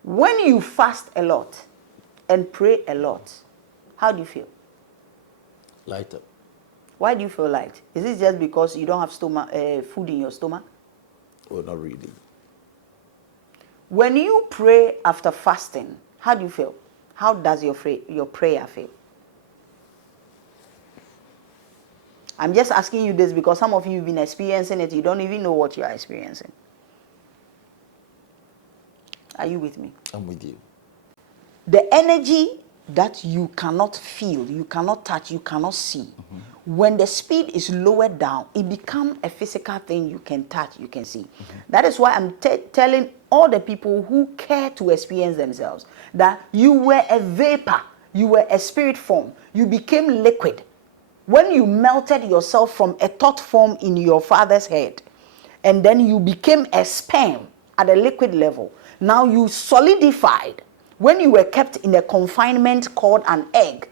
When you fast a lot and pray a lot, how do you feel? Lighter. Why do you feel light? Is it just because you don't have food in your stomach? Oh, not really. When you pray after fasting, how do you feel? How does your prayer feel? I'm just asking you this because some of you have been experiencing it. You don't even know what you are experiencing. Are you with me? I'm with you. The energy that you cannot feel, you cannot touch, you cannot see, when the speed is lowered down, it becomes a physical thing you can touch, you can see. That is why I'm telling all the people who care to experience themselves that you were a vapor, you were a spirit form, you became liquid. When you melted yourself from a thought form in your father's head, and then you became a sperm at a liquid level, now you solidified. When you were kept in a confinement called an egg,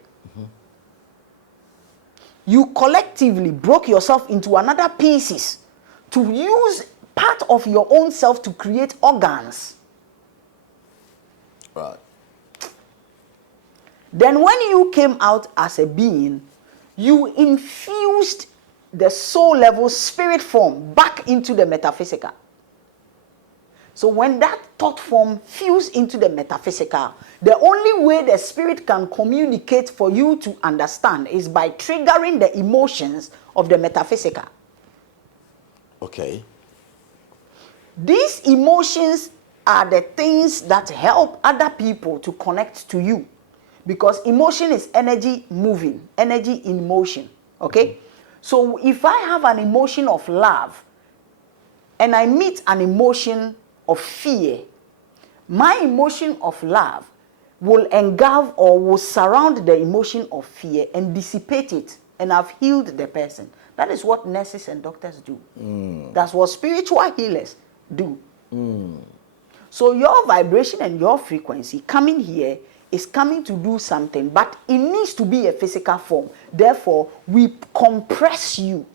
you collectively broke yourself into another pieces to use part of your own self to create organs. Right. Then when you came out as a being, you infused the soul level spirit form back into the metaphysical. So when that thought form fused into the metaphysical, the only way the spirit can communicate for you to understand is by triggering the emotions of the metaphysical. Okay. These emotions are the things that help other people to connect to you. Because emotion is energy moving, energy in motion. Okay? So if I have an emotion of love and I meet an emotion of fear, my emotion of love will engulf or will surround the emotion of fear and dissipate it, and I've healed the person. That is what nurses and doctors do. That's what spiritual healers do. So your vibration and your frequency coming here is coming to do something, but it needs to be a physical form. Therefore, we compress you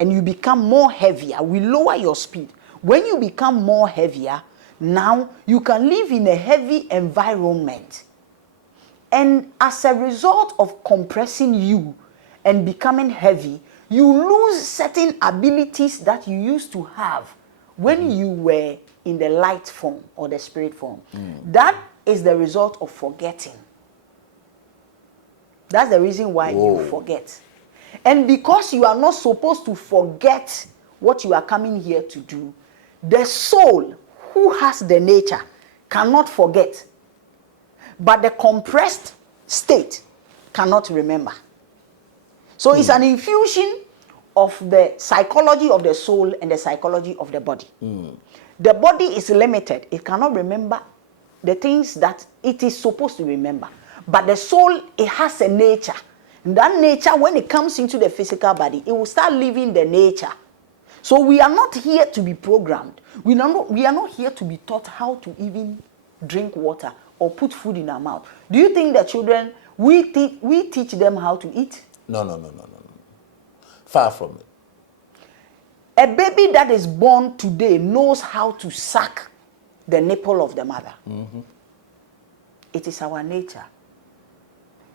and you become more heavier. We lower your speed. When you become more heavier, now you can live in a heavy environment. And as a result of compressing you and becoming heavy, you lose certain abilities that you used to have when you were in the light form or the spirit form. That is the result of forgetting. That's the reason why you forget. And because you are not supposed to forget what you are coming here to do, the soul who has the nature cannot forget. But the compressed state cannot remember. So it's an infusion of the psychology of the soul and the psychology of the body. The body is limited. It cannot remember the things that it is supposed to remember. But the soul, it has a nature. And that nature, when it comes into the physical body, it will start living the nature. So we are not here to be programmed. We are not here to be taught how to even drink water or put food in our mouth. Do you think the children, we teach them how to eat? No. Far from it. A baby that is born today knows how to suck the nipple of the mother. It is our nature.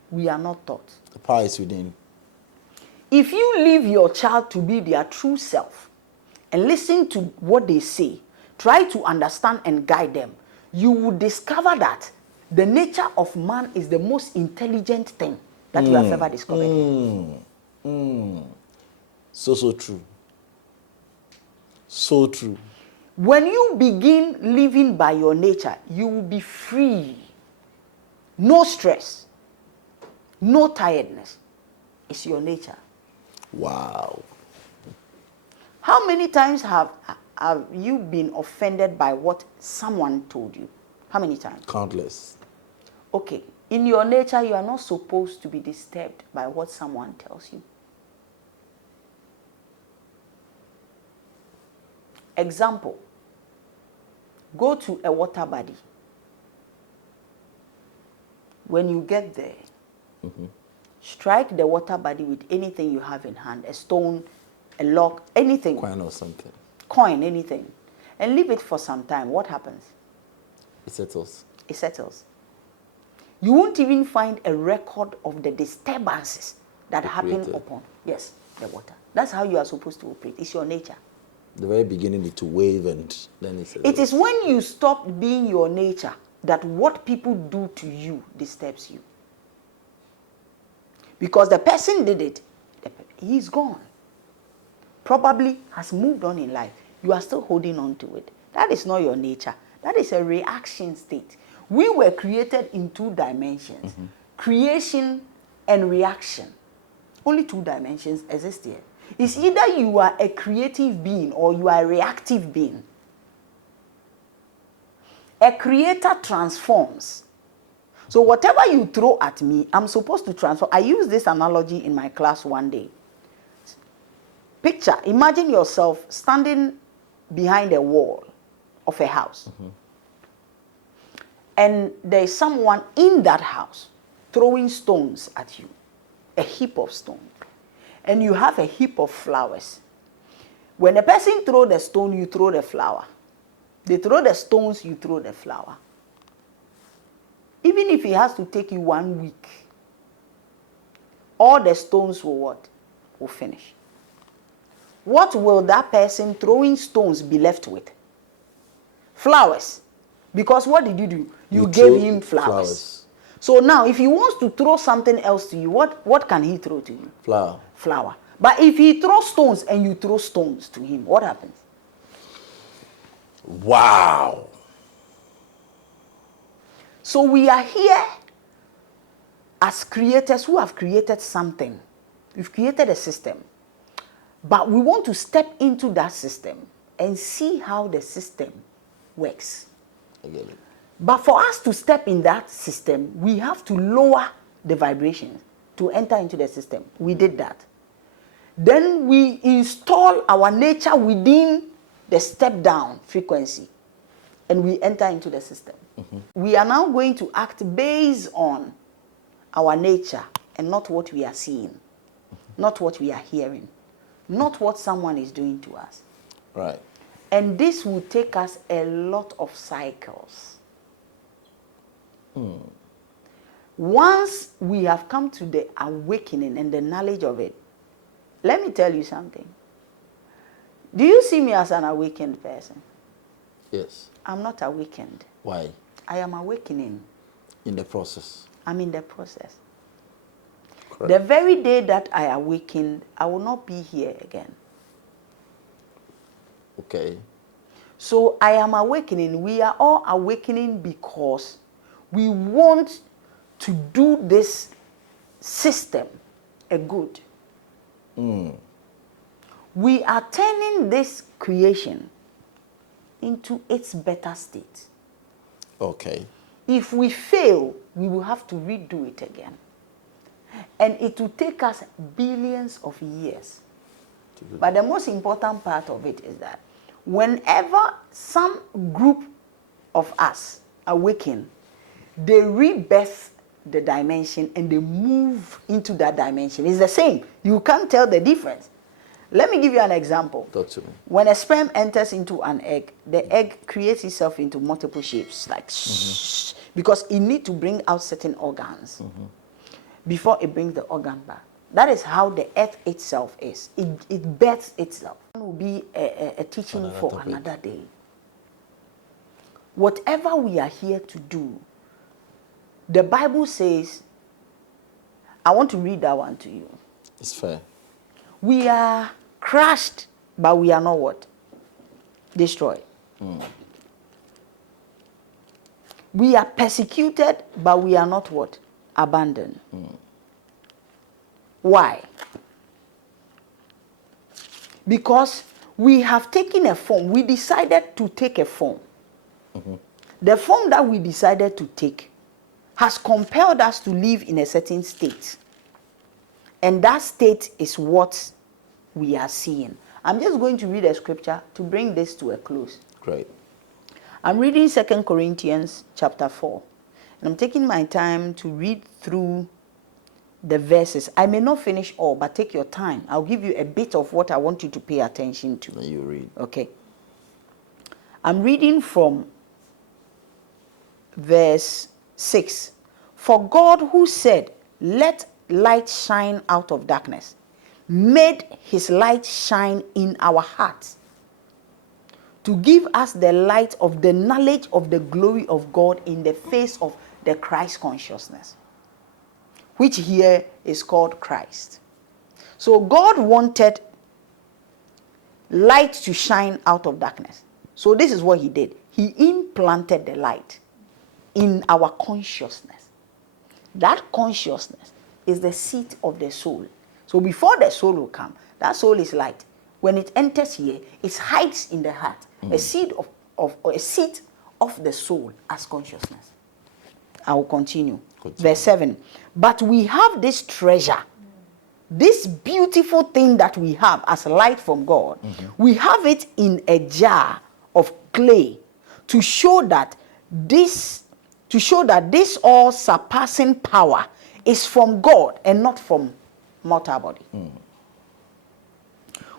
We are not taught. The power is within. If you leave your child to be their true self and listen to what they say, try to understand and guide them, you will discover that the nature of man is the most intelligent thing that you have ever discovered. So true. So true. When you begin living by your nature, you will be free. No stress. No tiredness. It's your nature. Wow. How many times have you been offended by what someone told you? How many times? Countless. Okay. In your nature, you are not supposed to be disturbed by what someone tells you. Example. Go to a water body. When you get there, strike the water body with anything you have in hand, a stone, a log, anything. Coin or something. Coin, anything. And leave it for some time. What happens? It settles. It settles. You won't even find a record of the disturbances that happen upon, yes, the water. That's how you are supposed to operate. It's your nature. The very beginning is to wave and then it settles. It is when you stop being your nature that what people do to you disturbs you. Because the person did it, he's gone. Probably has moved on in life. You are still holding on to it. That is not your nature. That is a reaction state. We were created in 2 dimensions. Creation and reaction. Only 2 dimensions exist here. It's either you are a creative being or you are a reactive being. A creator transforms. So whatever you throw at me, I'm supposed to transform. I used this analogy in my class one day. Picture, imagine yourself standing behind a wall of a house. And there is someone in that house throwing stones at you. A heap of stones. And you have a heap of flowers. When a person throws the stone, you throw the flower. They throw the stones, you throw the flower. Even if it has to take you 1 week, all the stones will what? Will finish. What will that person throwing stones be left with? Flowers. Because what did you do? You gave him flowers. So now, if he wants to throw something else to you, what can he throw to you? Flower. Flower. But if he throws stones and you throw stones to him, what happens? Wow. So we are here as creators who have created something. We've created a system. But we want to step into that system and see how the system works. I get it. But for us to step in that system, we have to lower the vibrations to enter into the system. We did that. Then we install our nature within the step down frequency and we enter into the system. We are now going to act based on our nature and not what we are seeing, not what we are hearing, not what someone is doing to us. Right. And this will take us a lot of cycles. Once we have come to the awakening and the knowledge of it, let me tell you something. Do you see me as an awakened person? Yes. I'm not awakened. Why? I am awakening. In the process. I'm in the process. Correct. The very day that I awakened, I will not be here again. Okay. So I am awakening. We are all awakening because we want to do this system a good. We are turning this creation into its better state. Okay. If we fail, we will have to redo it again. And it will take us billions of years. But the most important part of it is that whenever some group of us awaken, they rebirth the dimension and they move into that dimension. It's the same. You can't tell the difference. Let me give you an example. Talk to me. When a sperm enters into an egg, the egg creates itself into multiple shapes, like because it needs to bring out certain organs before it brings the organ back. That is how the earth itself is. It births itself. It will be a teaching Another for topic. another day. Whatever we are here to do, the Bible says, I want to read that one to you. It's fair. We are crushed, but we are not what? Destroyed. We are persecuted, but we are not what? Abandoned. Why? Because we have taken a form. We decided to take a form. The form that we decided to take has compelled us to live in a certain state. And that state is what we are seeing. I'm just going to read a scripture to bring this to a close. Great. I'm reading 2 Corinthians chapter 4. And I'm taking my time to read through the verses. I may not finish all, but take your time. I'll give you a bit of what I want you to pay attention to. Then you read. Okay. I'm reading from verse 6. For God, who said, "Let light shine out of darkness," made his light shine in our hearts to give us the light of the knowledge of the glory of God in the face of the Christ consciousness, which here is called Christ. So God wanted light to shine out of darkness. So this is what he did. He implanted the light in our consciousness. That consciousness is the seat of the soul. So before the soul will come, that soul is light. When it enters here, it hides in the heart, a seed a seat of the soul as consciousness. I will continue. Verse 7. But we have this treasure, this beautiful thing that we have as light from God. We have it in a jar of clay to show that this all surpassing power is from God and not from mortal body.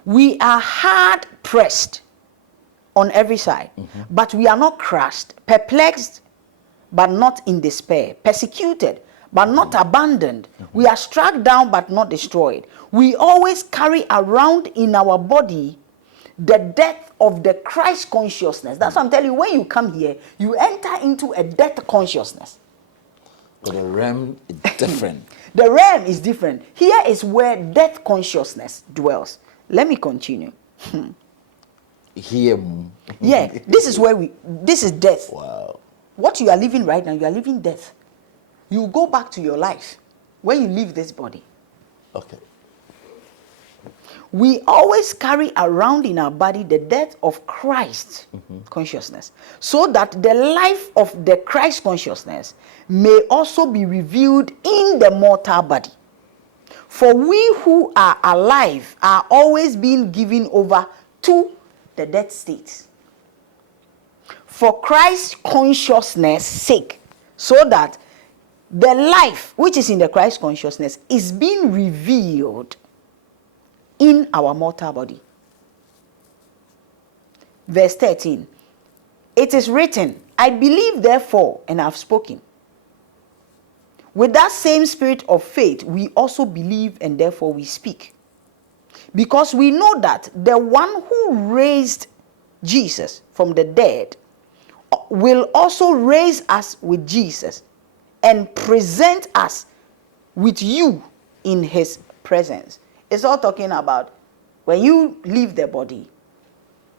We are hard pressed on every side, but we are not crushed, perplexed, but not in despair, persecuted, but not abandoned. We are struck down, but not destroyed. We always carry around in our body the death of the Christ consciousness. That's what I'm telling you. When you come here, you enter into a death consciousness. But the realm is different. The realm is different. Here is where death consciousness dwells. Let me continue. Here. Yeah, this is where this is death. Wow. What you are living right now, you are living death. You go back to your life when you leave this body. Okay. We always carry around in our body the death of Christ consciousness, so that the life of the Christ consciousness may also be revealed in the mortal body. For we who are alive are always being given over to the death state, for Christ's consciousness' sake, so that the life which is in the Christ consciousness is being revealed in our mortal body. Verse 13. It is written, I believe therefore, and have spoken. With that same spirit of faith, we also believe and therefore we speak. Because we know that the one who raised Jesus from the dead will also raise us with Jesus and present us with you in his presence. It's all talking about when you leave the body,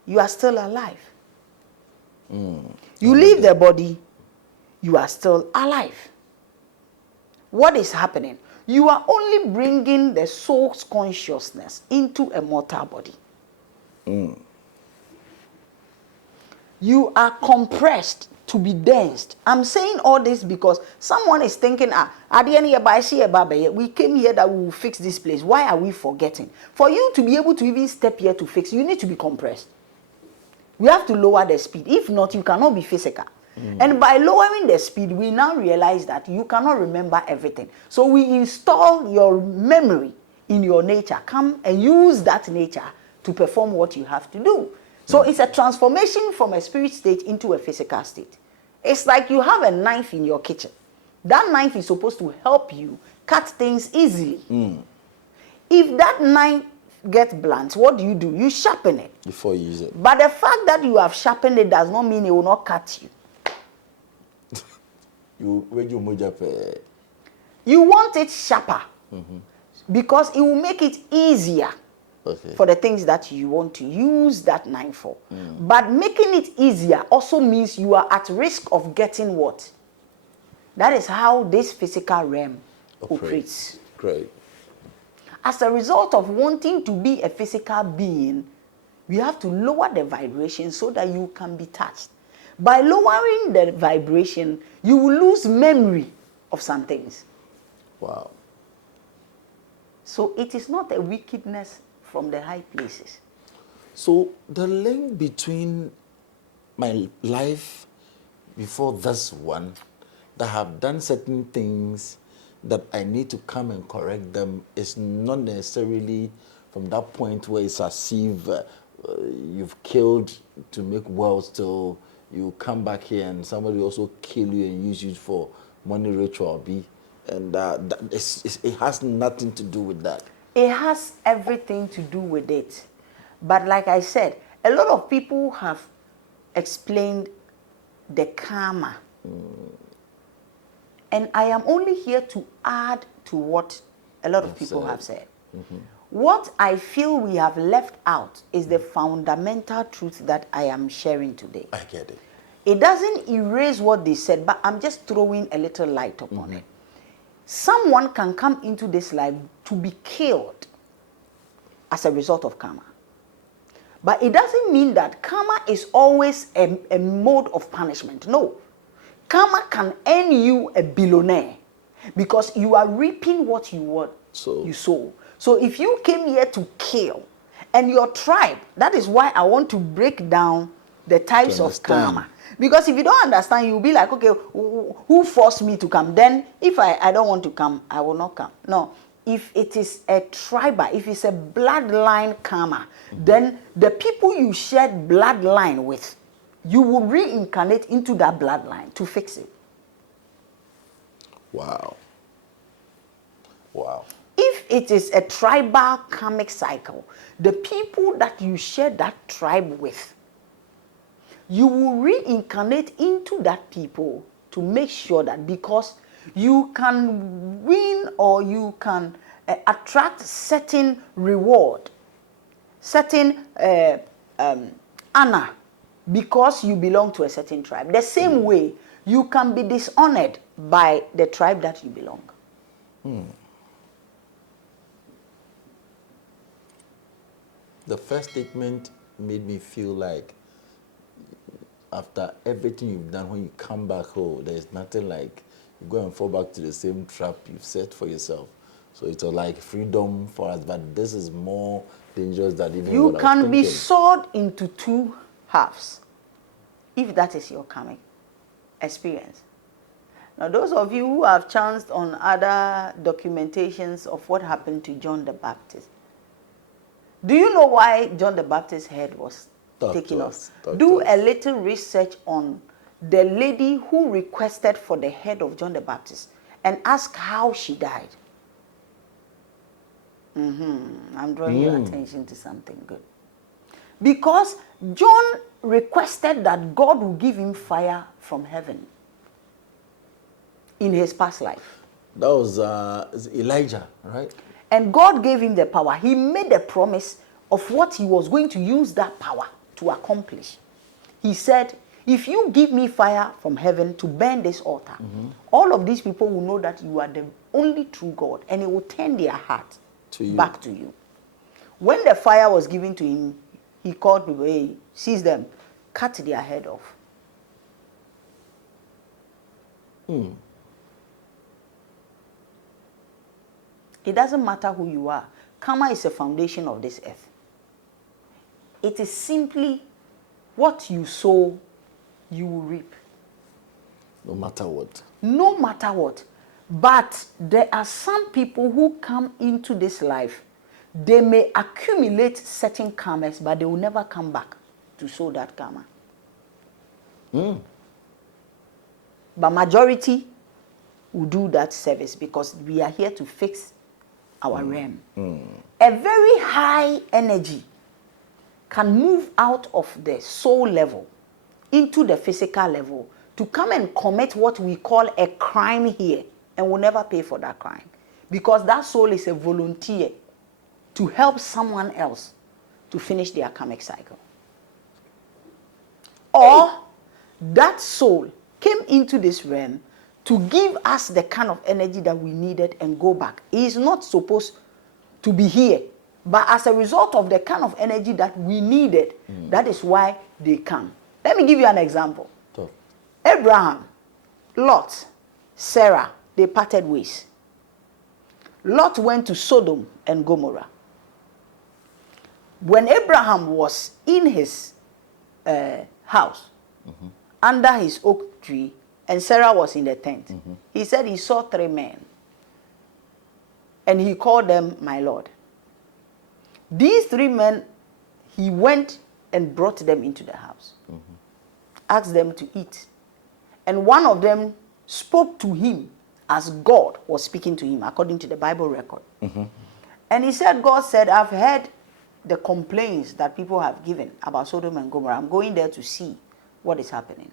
you are still alive. You leave the body, you are still alive. What is happening? You are only bringing the soul's consciousness into a mortal body. You are compressed to be dense. I'm saying all this because someone is thinking, we came here that we will fix this place. Why are we forgetting? For you to be able to even step here to fix, you need to be compressed. We have to lower the speed. If not, you cannot be physical. And by lowering the speed, we now realize that you cannot remember everything. So we install your memory in your nature. Come and use that nature to perform what you have to do. So it's a transformation from a spirit state into a physical state. It's like you have a knife in your kitchen. That knife is supposed to help you cut things easily. If that knife gets blunt, what do? You sharpen it. Before you use it. But the fact that you have sharpened it does not mean it will not cut you. You want it sharper because it will make it easier for the things that you want to use that knife for. But making it easier also means you are at risk of getting what? That is how this physical realm operates. Great. As a result of wanting to be a physical being, we have to lower the vibration so that you can be touched. By lowering the vibration, you will lose memory of some things. Wow. So it is not a wickedness from the high places. So the link between my life before this one, that have done certain things that I need to come and correct them, is not necessarily from that point where it's as if you've killed to make wealth till you come back here and somebody also kill you and use you for money ritual, and it has nothing to do with that. It has everything to do with it. But like I said, a lot of people have explained the karma. And I am only here to add to what a lot of people have said. What I feel we have left out is the fundamental truth that I am sharing today. I get it. It doesn't erase what they said, but I'm just throwing a little light upon it. Someone can come into this life to be killed as a result of karma. But it doesn't mean that karma is always a mode of punishment. No. Karma can earn you a billionaire because you are reaping what you sow. So if you came here to kill, and your tribe, that is why I want to break down the types of karma. Because if you don't understand, you'll be like, okay, who forced me to come? Then if I don't want to come, I will not come. No. If it is a tribal, if it's a bloodline karma, then the people you shared bloodline with, you will reincarnate into that bloodline to fix it. Wow. Wow. If it is a tribal karmic cycle, the people that you share that tribe with, you will reincarnate into that people to make sure that, because you can win or you can attract certain reward, certain honor, because you belong to a certain tribe. The same way, you can be dishonored by the tribe that you belong. The first statement made me feel like after everything you've done, when you come back home, there's nothing like you go and fall back to the same trap you've set for yourself. So it's like freedom for us, but this is more dangerous than even you what I was thinking. can be sawed into two halves, if that is your karmic experience. Now, those of you who have chanced on other documentations of what happened to John the Baptist, do you know why John the Baptist's head was taken off? Do a little research on the lady who requested for the head of John the Baptist and ask how she died. I'm drawing your attention to something good. Because John requested that God would give him fire from heaven in his past life. That was Elijah, right? And God gave him the power. He made a promise of what he was going to use that power to accomplish. He said, if you give me fire from heaven to burn this altar, all of these people will know that you are the only true God, and it will turn their heart back to you. When the fire was given to him, he called people, hey, seize them, cut their head off. It doesn't matter who you are. Karma is the foundation of this earth. It is simply what you sow, you will reap. No matter what. No matter what. But there are some people who come into this life, they may accumulate certain karmas, but they will never come back to sow that karma. But majority will do that service because we are here to fix our realm. A very high energy can move out of the soul level into the physical level to come and commit what we call a crime here, and will never pay for that crime, because that soul is a volunteer to help someone else to finish their karmic cycle. Or that soul came into this realm to give us the kind of energy that we needed and go back. He is not supposed to be here, but as a result of the kind of energy that we needed, that is why they come. Let me give you an example. Sure. Abraham, Lot, Sarah, they parted ways. Lot went to Sodom and Gomorrah. When Abraham was in his house, under his oak tree, and Sarah was in the tent, he said he saw 3 men. And he called them my Lord. These 3 men, he went and brought them into the house. asked them to eat. And one of them spoke to him as God was speaking to him, according to the Bible record. And he said, God said, I've heard the complaints that people have given about Sodom and Gomorrah. I'm going there to see what is happening.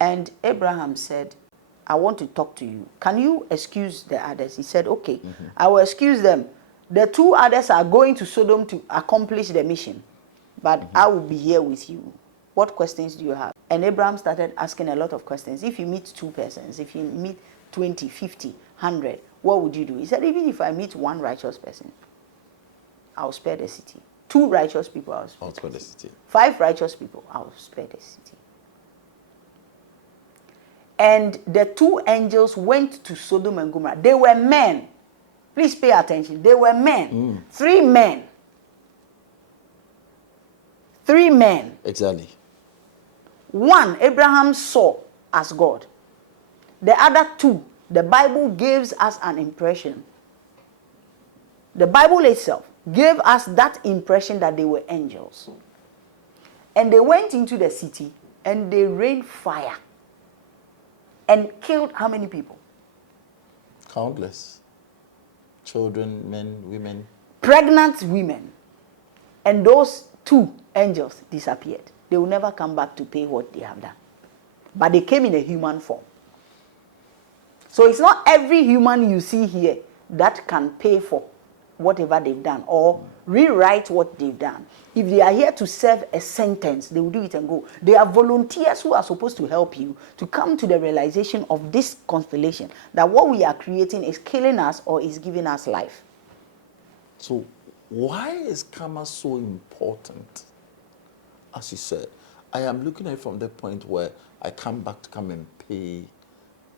And Abraham said, I want to talk to you. Can you excuse the others? He said, okay, I will excuse them. The two others are going to Sodom to accomplish the mission, but I will be here with you. What questions do you have? And Abraham started asking a lot of questions. If you meet two persons, if you meet 20, 50, 100, what would you do? He said, even if I meet one righteous person, I'll spare the city. Two righteous people, I'll spare the city. 5 righteous people, I'll spare the city. And the 2 angels went to Sodom and Gomorrah. They were men. Please pay attention. They were men. 3 men. 3 men. Exactly. One, Abraham saw as God. The other 2, the Bible gives us an impression. The Bible itself gave us that impression that they were angels. And they went into the city and they rained fire and killed how many people? Countless. Children, men, women. Pregnant women. And those 2 angels disappeared. They will never come back to pay what they have done. But they came in a human form. So it's not every human you see here that can pay for whatever they've done or rewrite what they've done. If they are here to serve a sentence, they will do it and go. They are volunteers who are supposed to help you to come to the realization of this constellation, that what we are creating is killing us or is giving us life. So why is karma so important? As you said, I am looking at it from the point where I come back to come and pay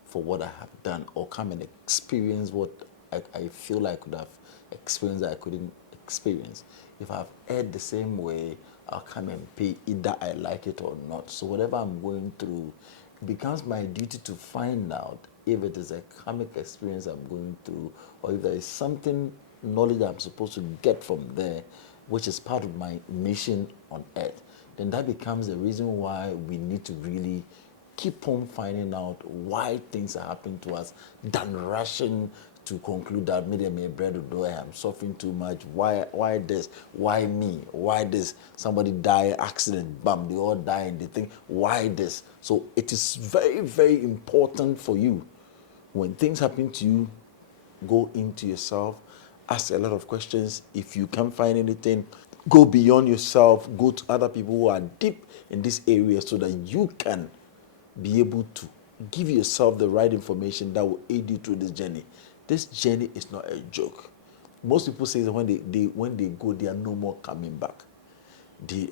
for what I have done or come and experience what I feel I could have experienced that I couldn't experience. If I've erred the same way, I'll come and pay either I like it or not. So whatever I'm going through, it becomes my duty to find out if it is a karmic experience I'm going through or if there is something, knowledge that I'm supposed to get from there, which is part of my mission on earth. Then that becomes the reason why we need to really keep on finding out why things are happening to us than rushing to conclude that maybe I'm a bread or I am suffering too much. Why this? Why me? Why this? Somebody die, accident, bam, they all die and they think, why this? So it is very, very important for you. When things happen to you, go into yourself, ask a lot of questions. If you can't find anything, go beyond yourself, go to other people who are deep in this area so that you can be able to give yourself the right information that will aid you through this journey. This journey is not a joke. Most people say that when they go, they are no more coming back.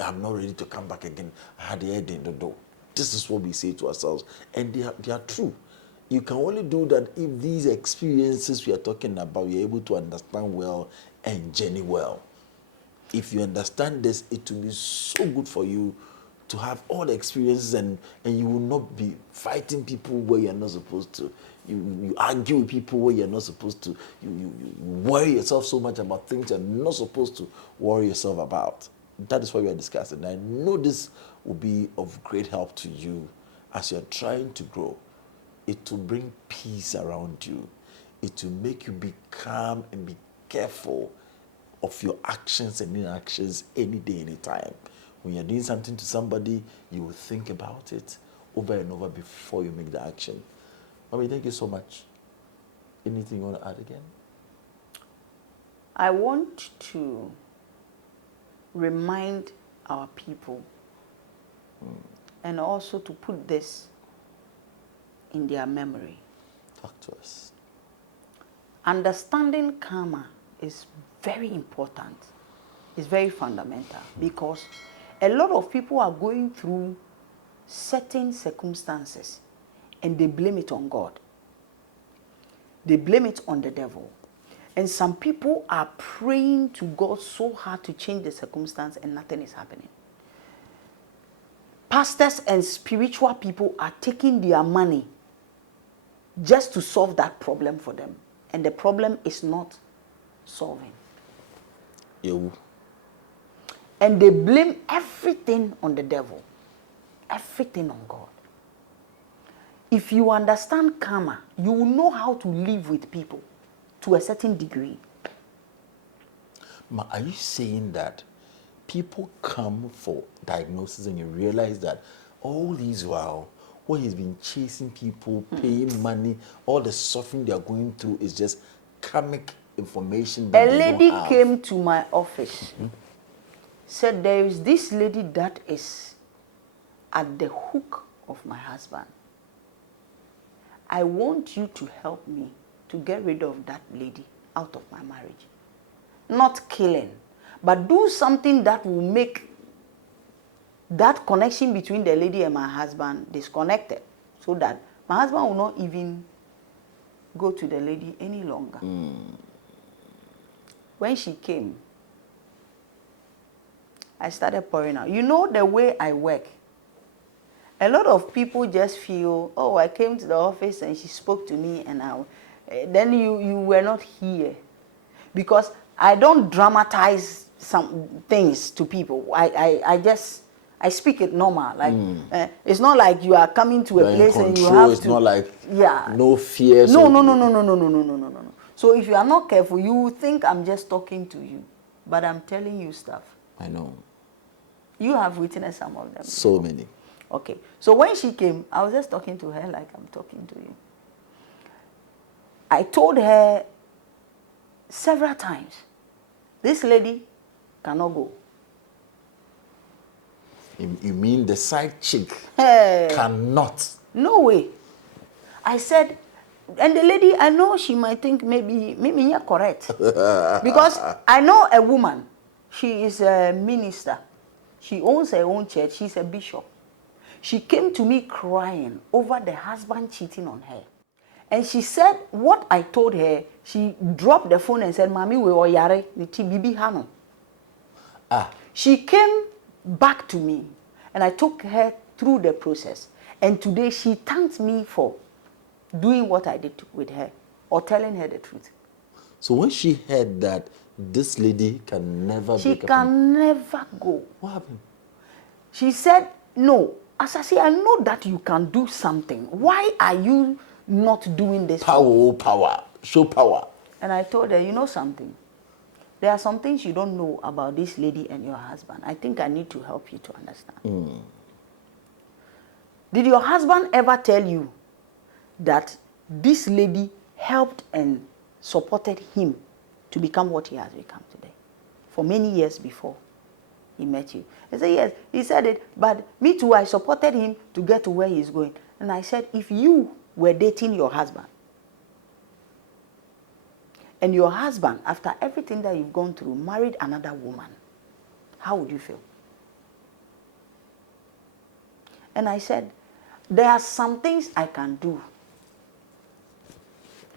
I'm not ready to come back again. I had the head in the door. This is what we say to ourselves. And they are true. You can only do that if these experiences we are talking about, you're able to understand well and journey well. If you understand this, it will be so good for you to have all the experiences and you will not be fighting people where you're not supposed to. You argue with people where you're not supposed to. You worry yourself so much about things you're not supposed to worry yourself about. That is what we are discussing. I know this will be of great help to you as you're trying to grow. It will bring peace around you. It will make you be calm and be careful of your actions and inactions any day, any time. When you're doing something to somebody, you will think about it over and over before you make the action. Mommy, thank you so much. Anything you want to add again? I want to remind our people and also to put this in their memory. Talk to us. Understanding karma is very important. It's very fundamental because a lot of people are going through certain circumstances and they blame it on God. They blame it on the devil. And some people are praying to God so hard to change the circumstance and nothing is happening. Pastors and spiritual people are taking their money just to solve that problem for them. And the problem is not solving. You. And they blame everything on the devil, everything on God. If you understand karma, you will know how to live with people to a certain degree. Ma, are you saying that people come for diagnosis and you realize that all these while, what he's been chasing people, paying money, all the suffering they are going through is just karmic information that A they lady don't have? came to my office, said there is this lady that is at the hook of my husband. I want you to help me to get rid of that lady out of my marriage. Not killing, but do something that will make that connection between the lady and my husband disconnected, so that my husband will not even go to the lady any longer. When she came, I started pouring out. You know the way I work. A lot of people just feel, oh, I came to the office and she spoke to me and then you were not here. Because I don't dramatize some things to people. I speak it normal. Like it's not like you are coming to a place and you have it's to. not like Yeah. no fear. No. So if you are not careful, you will think I'm just talking to you, but I'm telling you stuff. I know. You have witnessed some of them. So many. Okay. So when she came, I was just talking to her like I'm talking to you. I told her several times, this lady cannot go. You mean the side chick Hey. cannot? No way. I said, and the lady, I know she might think maybe you're correct. Because I know a woman, she is a minister. She owns her own church, she's a bishop. She came to me crying over the husband cheating on her. And she said, what I told her, she dropped the phone and said, Mami, we oyare, niti bibi hano. She came back to me and I took her through the process. And today she thanked me for doing what I did with her or telling her the truth. So when she heard that this lady can never She break up, can never go. what happened? She said, no, as I say, I know that you can do something. Why are you not doing this? Power. Show power. And I told her, you know something? There are some things you don't know about this lady and your husband. I think I need to help you to understand. Did your husband ever tell you that this lady helped and supported him to become what he has become today? For many years before he met you. He said, yes, he said it, but me too, I supported him to get to where he's going. And I said, if you were dating your husband, and your husband, after everything that you've gone through, married another woman, how would you feel? And I said, there are some things I can do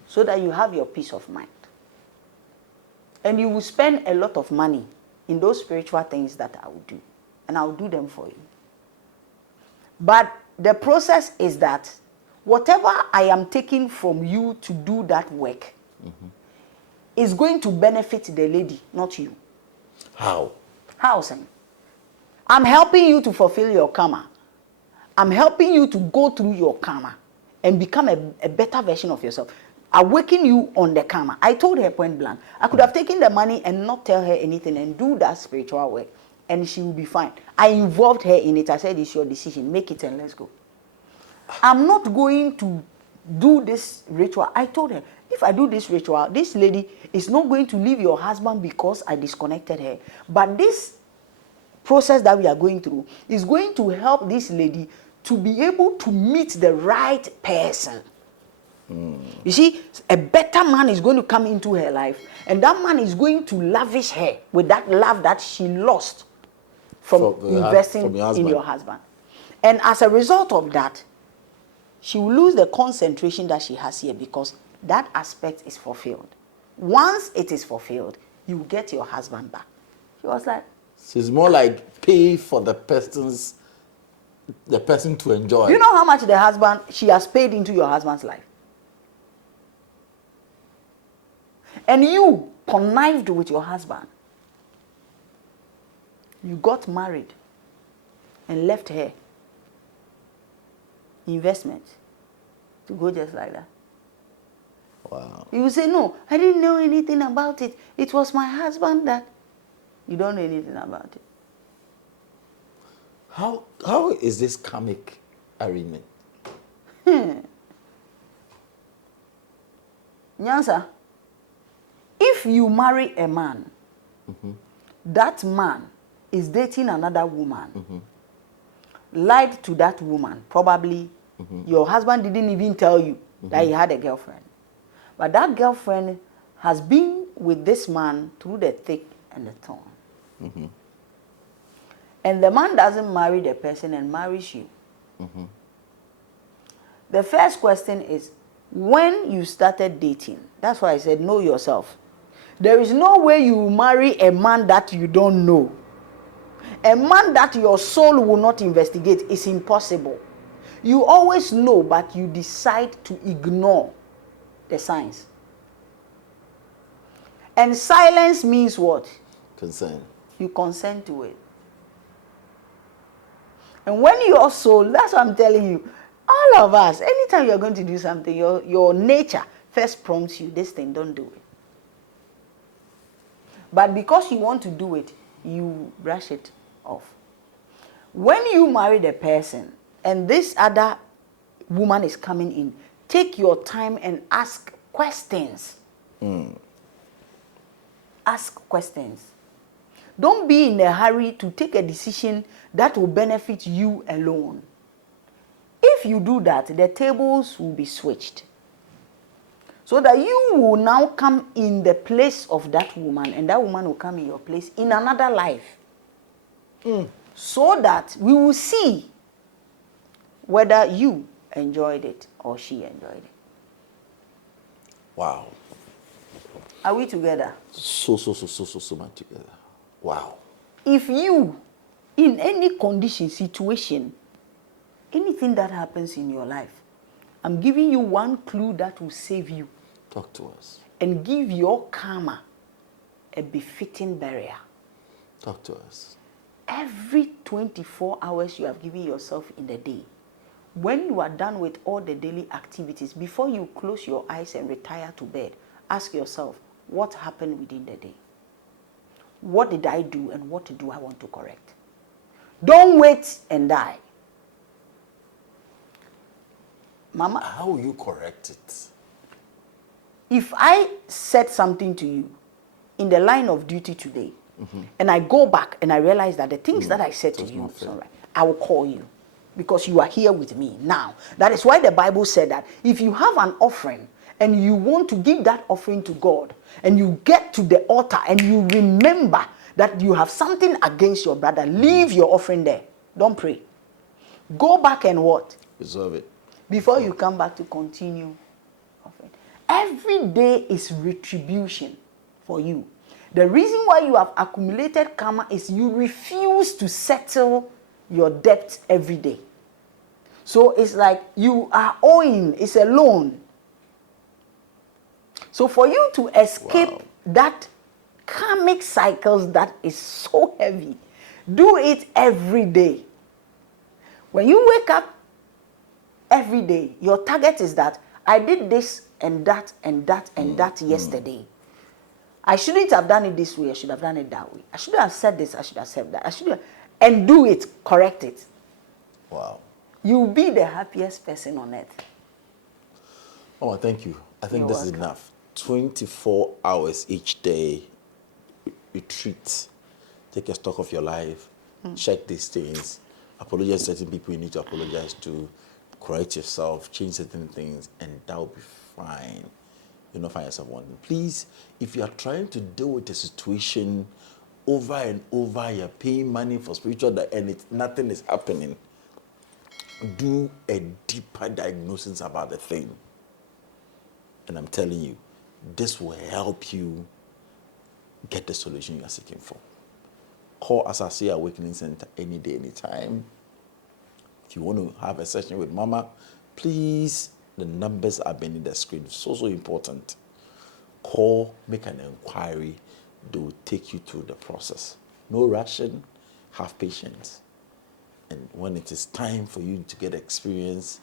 so that you have your peace of mind. And you will spend a lot of money in those spiritual things that I will do. And I will do them for you. But the process is that whatever I am taking from you to do that work is going to benefit the lady, not you. How? How, son? I'm helping you to fulfill your karma. I'm helping you to go through your karma and become a better version of yourself. Awaken you on the karma. I told her point blank. I could have taken the money and not tell her anything and do that spiritual work, and she will be fine. I involved her in it. I said, it's your decision. Make it and let's go. I'm not going to do this ritual. I told her, if I do this ritual, this lady is not going to leave your husband because I disconnected her. But this process that we are going through is going to help this lady to be able to meet the right person. You see, a better man is going to come into her life, and that man is going to lavish her with that love that she lost from investing in your husband. And as a result of that, she will lose the concentration that she has here because that aspect is fulfilled. Once it is fulfilled, you will get your husband back. She was like, so it's more like pay for the person to enjoy. Do you know how much she has paid into your husband's life? And you connived with your husband. You got married and left her investment to go just like that. Wow. You will say, no, I didn't know anything about it. It was my husband that. You don't know anything about it. How is this karmic arrangement? Nyansa, if you marry a man, that man is dating another woman, lied to that woman, probably your husband didn't even tell you that he had a girlfriend. But that girlfriend has been with this man through the thick and the thorn. And the man doesn't marry the person and marries you. The first question is, when you started dating, that's why I said know yourself. There is no way you marry a man that you don't know. A man that your soul will not investigate is impossible. You always know, but you decide to ignore the signs. And silence means what? Consent. You consent to it. And when your soul, that's what I'm telling you, all of us, anytime you're going to do something, your nature first prompts you, this thing, don't do it. But because you want to do it, you brush it off. When you marry the person and this other woman is coming in, take your time and ask questions. Ask questions. Don't be in a hurry to take a decision that will benefit you alone. If you do that, the tables will be switched. So that you will now come in the place of that woman, and that woman will come in your place in another life. So that we will see whether you enjoyed it or she enjoyed it. Wow. Are we together? So much together. Wow. If you, in any condition, situation, anything that happens in your life, I'm giving you one clue that will save you. Talk to us. And give your karma a befitting burial. Talk to us. Every 24 hours you have given yourself in the day, when you are done with all the daily activities, before you close your eyes and retire to bed, ask yourself, what happened within the day? What did I do and what do I want to correct? Don't wait and die. Mama, how will you correct it? If I said something to you in the line of duty today, and I go back and I realize that the things that I said to you, right, I will call you because you are here with me now. That is why the Bible said that if you have an offering and you want to give that offering to God, and you get to the altar and you remember that you have something against your brother, leave your offering there. Don't pray. Go back and what? Resolve it. Before you come back to continue offering. Every day is retribution for you. The reason why you have accumulated karma is you refuse to settle your debt every day. So it's like you are owing, it's a loan. So for you to escape that karmic cycles that is so heavy, do it every day. When you wake up every day, your target is that I did this and that and that and that yesterday. I shouldn't have done it this way, I should have done it that way. I shouldn't have said this, I should have said that. I should have, and do it, correct it. Wow. You'll be the happiest person on earth. Oh, thank you. I think this welcome. is enough. 24 hours each day, retreat, take a stock of your life, check these things, apologize to certain people you need to apologize to, correct yourself, change certain things, and that will be fine. You'll not find yourself wanting. Please, if you are trying to deal with a situation over and over, you're paying money for spiritual and nothing is happening, do a deeper diagnosis about the thing. And I'm telling you, this will help you get the solution you are seeking for. Call Asase Awakening Center any day, anytime. If you want to have a session with Mama, please, the numbers are beneath the screen. So important. Call, make an inquiry. They will take you through the process. No rushing. Have patience. And when it is time for you to get experience,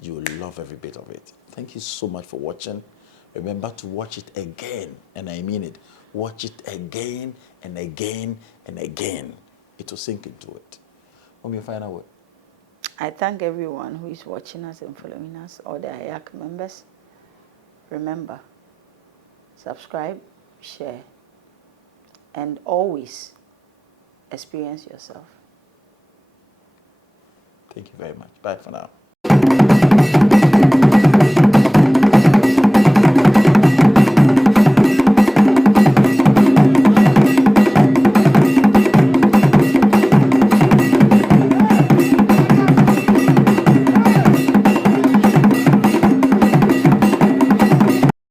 you will love every bit of it. Thank you so much for watching. Remember to watch it again, and I mean it. Watch it again and again and again. It will sink into it. What will you find out? I thank everyone who is watching us and following us, all the IAC members. Remember, subscribe, share, and always experience yourself. Thank you very much. Bye for now.